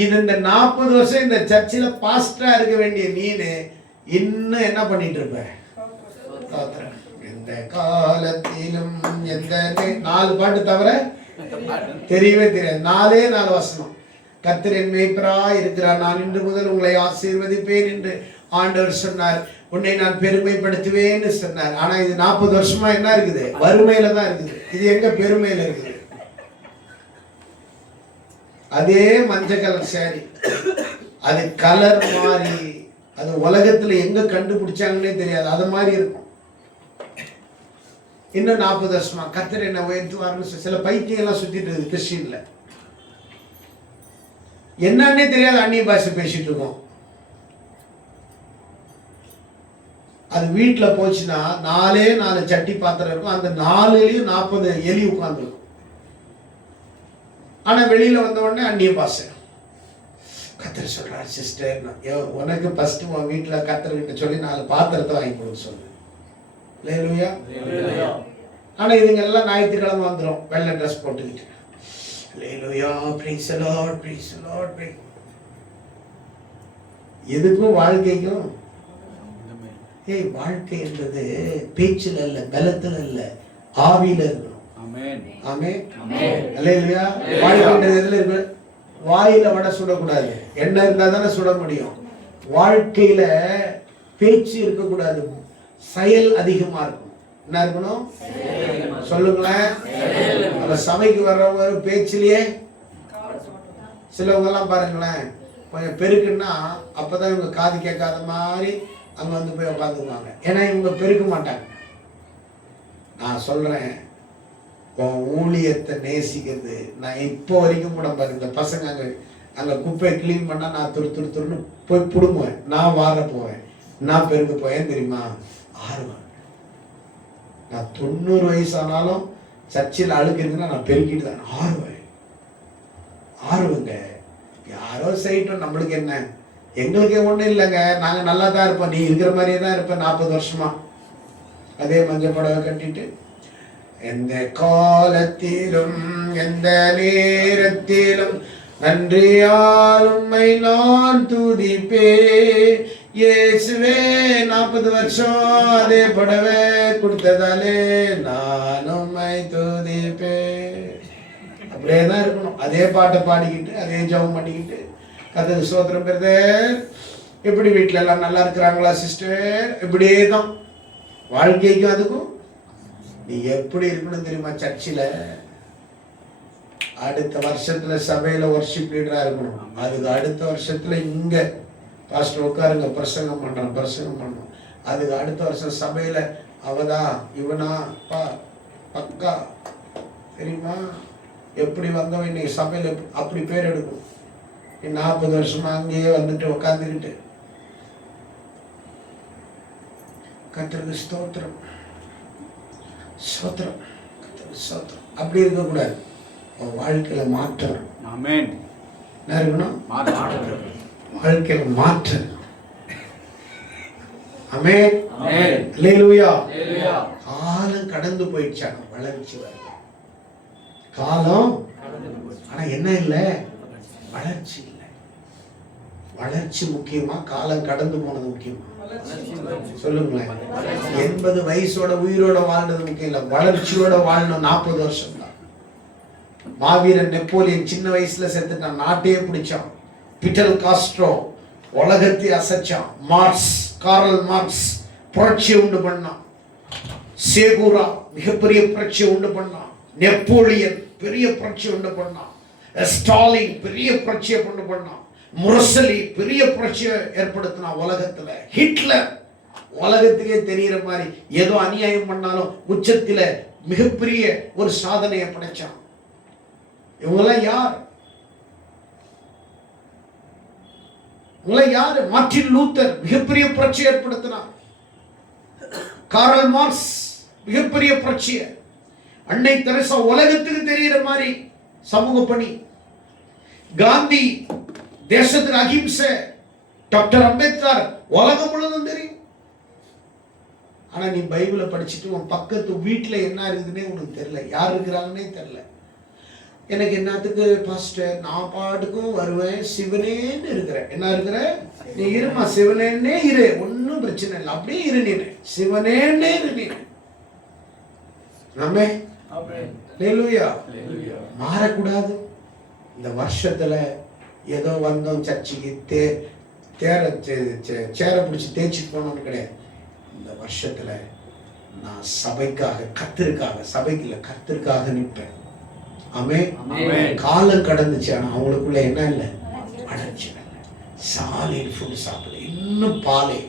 இந்த 40 வருஷம் இந்த சர்ச்சில் பாஸ்டரா இருக்க வேண்டிய நீனு இன்னும் என்ன பண்ணிட்டு இருப்ப? சோத்திரம். எந்த காலத்திலும் எந்த 4 பாட்டு தவிர தெரியவே தெரியாது. 4 வசனம். கர்த்தர் என் மேய்ப்பராய் இருக்கிறார், நான் இன்று முதல் உங்களை ஆசீர்வதிப்பேன் என்று ஆண்டவர் சொன்னார். உன்னை நான் பெருமைப்படுத்துவேன்னு சொன்னார். ஆனா இது 40 வருஷமா என்ன இருக்குது? வறுமையில தான் இருக்குது. இது எங்க பெருமையில இருக்குது? அதே மஞ்சள் கலர் சாரி, அது கலர் மாறி, அது உலகத்துல எங்க கண்டுபிடிச்சாங்கன்னே தெரியாது, அது மாதிரி இருக்கும். இன்னும் 40 வருஷமா கர்த்தர் என்ன உயர்த்துவார்னு சில பைத்தியெல்லாம் சுத்திட்டு இருக்குது கிறிஸ்டின்ல. என்னன்னே தெரியாது, அந்நிய பாஷை பேசிட்டு இருக்கோம். அது வீட்டுல போச்சுன்னா 4 சட்டி பாத்திரம் இருக்கும், அந்த 4லயும் 40 எலி உட்கார்ந்துருக்கும். ஆனா வெளியில வந்த உடனே அந்நிய பாஷை. கர்த்தர் சொல்றாரு, சிஸ்டர் உனக்கு ஃபர்ஸ்ட் உன் வீட்டுல கர்த்தர்கிட்ட சொல்லி 4 பாத்திரத்தை வாங்கி கொடுக்க சொல்லு. அல்லேலூயா. ஆனா இதுங்க எல்லாம் ஞாயிற்றுக்கிழமை வந்துடும் வெள்ளை ட்ரெஸ் போட்டுக்கிட்டு. அல்லேலூயா, praise the lord, praise the lord. எதுக்கும் வாழ்க்கைக்கும் வாழ்க்கை என்பது பேச்சில் இல்ல, பலத்தில் இல்ல, ஆவியில இருக்கணும். ஆமென். ஆமென். அல்லேலூயா. வாழ்க்கைன்றது எதுல இருக்கு? வாயில வடை சுடக்கூடாது. என்ன இருந்தா தானே சுட முடியும். வாழ்க்கையில பேச்சு இருக்கக்கூடாது, செயல் அதிகமா இருக்கும். என்ன இருக்கணும்? சொல்லுங்களேன். நம்ம சபைக்கு வர்றவங்க பேச்சிலேயே சிலவங்க எல்லாம் பாருங்களேன், கொஞ்சம் பெருக்குன்னா அப்பதான் இவங்க காது கேட்காத மாதிரி அங்க வந்து போய் உட்காந்துக்குவாங்க. ஏன்னா இவங்க பெருக்க மாட்டாங்க. நான் சொல்றேன், உன் ஊழியத்தை நேசிக்கிறது. நான் இப்போ வரைக்கும் கூட பாரு, இந்த பசங்க அங்க குப்பையை கிளீன் பண்ணா நான் துருன்னு போய் புடுங்குவேன். நான் வார போவேன், நான் பெருக்க போவேன் தெரியுமா? ஆர்வம். நான் 90 வயசானாலும் சர்ச்சில் அழுக்கு இருக்குன்னா நான் பெருக்கிட்டு தான் ஆர்வங்க. யாரோ செய்யட்டும், நம்மளுக்கு என்ன, எங்களுக்கே ஒன்றும் இல்லைங்க, நாங்கள் நல்லா தான் இருப்போம். நீ இருக்கிற மாதிரியே தான் இருப்பேன் 40 வருஷமா. அதே மஞ்சள் புடவை கட்டிட்டு எந்த காலத்திலும் எந்த நேரத்திலும் நன்றியால் உம்மை நான் துதிப்பே. இயேசுவே 40 வருஷம் அதே புடவை கொடுத்ததாலே நான் உம்மை துதிப்பே. அப்படியே தான் இருக்கணும். அதே பாட்டை பாடிக்கிட்டு அதே ஜெபம் பண்ணிக்கிட்டு கர்த்தருக்கு ஸ்தோத்திரம் பிரதர், எப்படி வீட்டில எல்லாம் நல்லா இருக்கிறாங்களா சிஸ்டர், இப்படியே தான் வாழ்க்கைக்கும் அதுக்கும். நீ எப்படி இருக்கணும் தெரியுமா? சர்ச்சில் அடுத்த வருஷத்துல சபையில வர்ஷிப் லீடரா இருக்கணும். அதுக்கு அடுத்த வருஷத்துல இங்க பாஸ்டர் உட்காருங்க பிரசங்கம் பண்ணணும். அதுக்கு அடுத்த வருஷம் சபையில அவதா இவனா பக்கா தெரியுமா? எப்படி வந்தவன் இன்னைக்கு சபையில அப்படி பேர் எடுக்கும். 40 வருஷமா அங்கேயே வந்துட்டு உட்காந்துக்கிட்டு கர்த்தருக்கு ஸ்தோத்திரம் கர்த்தருக்கு ஸ்தோத்திரம் அப்படி இருக்கக்கூடாது. வாழ்க்கையில மாற்றம். ஆமென். என்ன இருக்கணும்? வாழ்க்கையில மாற்றம். ஆமென். அல்லேலூயா. காலம் கடந்து போயிடுச்சாங்க, வளர்ச்சி வர காலம். ஆனா என்ன இல்லை? வளர்ச்சி இல்லை. வளர்ச்சி முக்கியமா, காலம் கடந்து போனது முக்கியமா? சொல்லுங்களேன். 80 வயசோட உயிரோட வாழ்ந்தது முக்கியம் இல்ல, வளர்ச்சியோட வாழணும். 40 வருஷம் தான். மாவீரன் நெப்போலியன் சின்ன வயசுல செத்துட்டான், நாட்டையே பிடிச்சான். பிடல் காஸ்ட்ரோ உலகத்தை அசைச்சான். காரல் மார்க்ஸ் புரட்சியை உண்டு பண்ணான். சேகூரா மிகப்பெரிய புரட்சியை உண்டு பண்ணான். நெப்போலியன் பெரிய புரட்சியை உண்டு பண்ணான். ஸ்டாலின் பெரிய புரட்சியை கொண்டு பண்ணான். முரசலி பெரிய புரட்சியை ஏற்படுத்தினான் உலகத்துல. ஹிட்லர் உலகத்துக்கே தெரிகிற மாதிரி ஏதோ அநியாயம் பண்ணாலும் உச்சத்தில மிகப்பெரிய ஒரு சாதனையை படைச்சான். இவங்கெல்லாம் யார்? மார்ட்டின் லூத்தர் மிகப்பெரிய புரட்சி ஏற்படுத்தினார். காரல் மார்க்ஸ் மிகப்பெரிய புரட்சியை. அன்னை தெரசா உலகத்துக்கு தெரிகிற மாதிரி சமூக பணி. காந்தி தேசத்துக்கு அகிம்சை. டாக்டர் அம்பேத்கர் உலகம் முழுவதும் தெரியும். ஆனா நீ பைபிளை படிச்சுட்டு உன் பக்கத்து வீட்டுல என்ன இருக்குதுன்னே உனக்கு தெரியல, யார் இருக்கிறாங்கன்னே தெரியல. எனக்கு என்னத்துக்கு பாஸ்டர், நான் பாட்டுக்கும் வருவேன், சிவனேன்னு இருக்கிறேன். என்ன இருக்கிற நீ? இருமா, சிவனேன்னே இரு, ஒன்னும் பிரச்சனை இல்லை, அப்படியே இரு, நீ சிவனேன்னே இரு. நீ நம்ம மாறக்கூடாது. இந்த வருஷத்துல ஏதோ வந்தோம் சர்ச்சைக்கு சேர பிடிச்சி தேய்ச்சிட்டு போனோம்னு கிடையாது. இந்த வருஷத்துல நான் சபைக்காக, கர்த்தருக்காக, சபைக்குள்ள கர்த்தருக்காக நிற்பேன். காலம் கடந்துச்சு, ஆனா அவங்களுக்குள்ள என்ன இல்லை? வளர்ச்சி இல்லை. சாலிட் ஃபுட் சாப்பிட இன்னும் பாலே.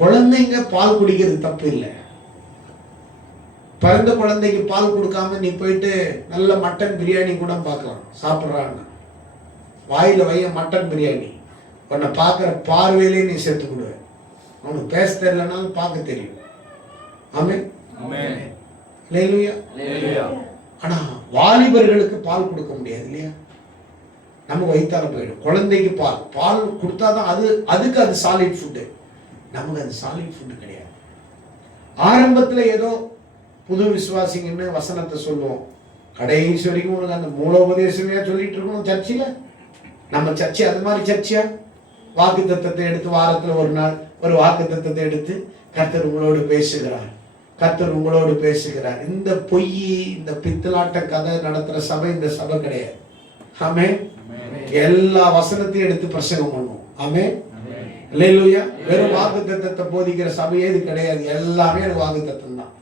குழந்தைங்க பால் குடிக்கிறது தப்பு இல்லை. பிறந்த குழந்தைக்கு பால் கொடுக்காம நீ போயிட்டு நல்ல மட்டன் பிரியாணி கூட பார்க்கலாம், சாப்பிட்றாங்க. வாயில வைய மட்டன் பிரியாணி, உன்னை பார்க்குற பார்வையிலே நீ சேர்த்துக்கிடுவ. அவனுக்கு பேச தெரியலனாலும் பார்க்க தெரியும். ஆமென். அல்லேலூயா. ஆனா வாலிபர்களுக்கு பால் கொடுக்க முடியாது இல்லையா? நம்ம வயிற்றால போயிடும். குழந்தைக்கு பால் கொடுத்தாதான் அதுக்கு அது சாலிட் ஃபுட்டு. நமக்கு அது சாலிட் ஃபுட்டு கிடையாது. ஆரம்பத்துல ஏதோ புது விசுவாசிங்கன்னு வசனத்தை சொல்லுவோம், கடைசி வரைக்கும் உனக்கு அந்த மூலோபதேசமே சொல்லிட்டு இருக்கணும் சர்ச்சில். நம்ம சர்ச்சை அது மாதிரி சர்ச்சையா? வாக்கு தத்தத்தை எடுத்து வாரத்தில் ஒரு நாள் ஒரு வாக்கு தத்தத்தை எடுத்து கர்த்தர் உங்களோடு பேசுகிறார், கர்த்தர் உங்களோடு பேசுகிறார். இந்த பொய், இந்த பித்தலாட்ட கதை நடத்துற சபை இந்த சபை கிடையாது. ஆமென். எல்லா வசனத்தையும் எடுத்து பிரசங்கம் பண்ணுவோம். ஆமென். அல்லேலூயா. வெறும் வாக்குத்தத்தத்தை போதிக்கிற சபையே இது கிடையாது. எல்லாமே எனக்கு வாக்குத்தத்தம் தான்.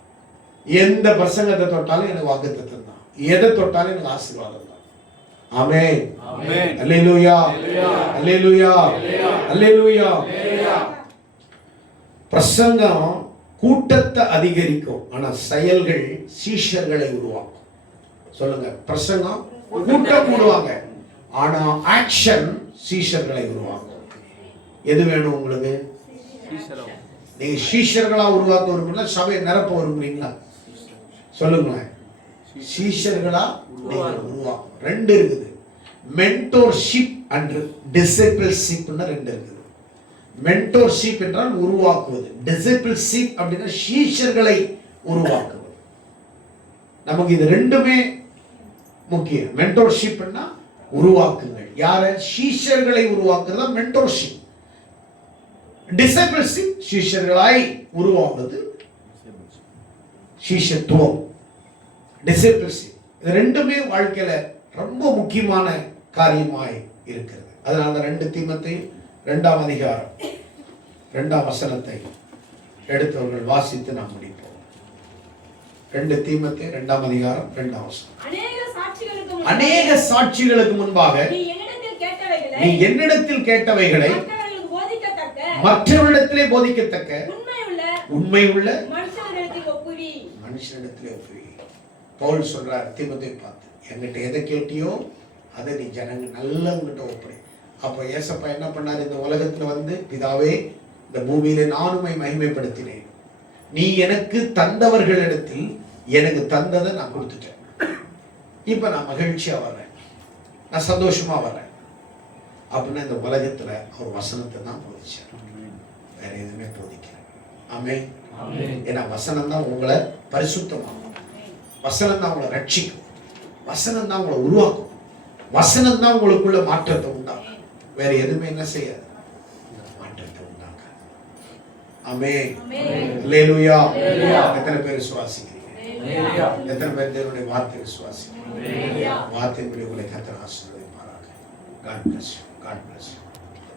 எந்த பிரசங்கத்தை தொட்டாலும் எனக்கு வாக்குத்தத்தம் தான். எதை தொட்டாலும் எனக்கு ஆசீர்வாதம் தான். ஆமென். அல்லேலூயா. அல்லேலூயா. அல்லேலூயா. பிரசங்கம் கூட்டத்தை அதிகரிக்கும், ஆனா செயல்கள் சீஷர்களை உருவாக்கும். சொல்லுங்க, பிரசங்கம் கூட்டம் கூடுவாங்க, ஆனா ஆக்ஷன் சீஷர்களை உருவாக்கும். எது வேணும் உங்களுக்கு? நீங்க சீஷர்களா உருவாக்க விரும்புறீங்களா, சபையை நிரப்ப விரும்புறீங்களா? சொல்லுங்களேன். சீஷர்களா உருவாக்கும். ரெண்டு இருக்குது, மென்டோர்ஷிப் அண்ட் டிசிபிள்ஷிப்னு ரெண்டு இருக்குது. மென்டோர்ஷிப் என்றால் உருவாக்குவது, டிசிபிள்ஷிப் அப்படின்னா சீஷர்களை உருவாக்குவது. நமக்கு இது ரெண்டுமே முக்கியம். மென்டோர்ஷிப்னா உருவாக்குங்கள். யார? சீஷர்களை உருவாக்குறதா மென்டோர்ஷிப். டிசிபிள்ஷிப் சீஷர்களாய் உருவாக்குவது சீஷத்துவம். டிசிபிள்ஷிப் இது ரெண்டுமே வாழ்க்கையில ரொம்ப முக்கியமான காரியமாய் இருக்கிறது. அதனால 2 தீமோத்தேயு 2ஆம் அதிகாரம் 2ஆம் வசனத்தை எடுத்தவர்கள் வாசித்து நாம் முடிப்போம். 2 தீமோத்தேயு 2ஆம் அதிகாரம் 2ஆம் வசனம். அநேக சாட்சிகளுக்கு முன்பாக நீ என்னிடத்தில் கேட்டவைகளை மற்றவரிடத்திலே போதிக்கத்தக்க உண்மையுள்ள மனுஷனிடத்திலே ஒப்புவி. பவுல் சொல்றார் தீமோத்தேயுவை பார்த்து, என்கிட்ட எதை கேட்டியோ அதை நீ ஜனங்க நல்லவங்கிட்ட ஒப்படை. அப்போ ஏசப்பா என்ன பண்ணார்? இந்த உலகத்துல வந்து, பிதாவே, இந்த பூமியில நான் உம்மை மகிமைப்படுத்தினேன், நீ எனக்கு தந்தவர்களிடத்தில் எனக்கு தந்ததை நான் கொடுத்துட்டேன். இப்ப நான் மகிழ்ச்சியா வர்றேன், நான் சந்தோஷமா வர்றேன் அப்படின்னு இந்த உலகத்துல அவர் வசனத்தை தான் போதிச்சார், வேற எதுவுமே போதிக்கிறேன். ஆமென். ஏன்னா வசனம் தான் உங்களை பரிசுத்தமாகும், வசனம் தான் உங்களை ரட்சிக்கும், வசனம் தான் உங்களை உருவாக்கும், வசனம் தான் உங்களுக்குள்ள மாற்றத்தை உண்டாக்கும். வேற எதுவுமே என்ன செய்யாது, மாற்றத்தை உண்டாக்காது. ஆமென். அல்லேலூயா. எத்தனை பேர் விசுவாசிக்கிறீங்க? எத்தனை பேர் தேவனுடைய வார்த்தை விசுவாசிக்கிறீங்க? வார்த்தையின்படி உங்களை கர்த்தர் ஆசீர்வதிப்பாராக. God bless you. God bless you.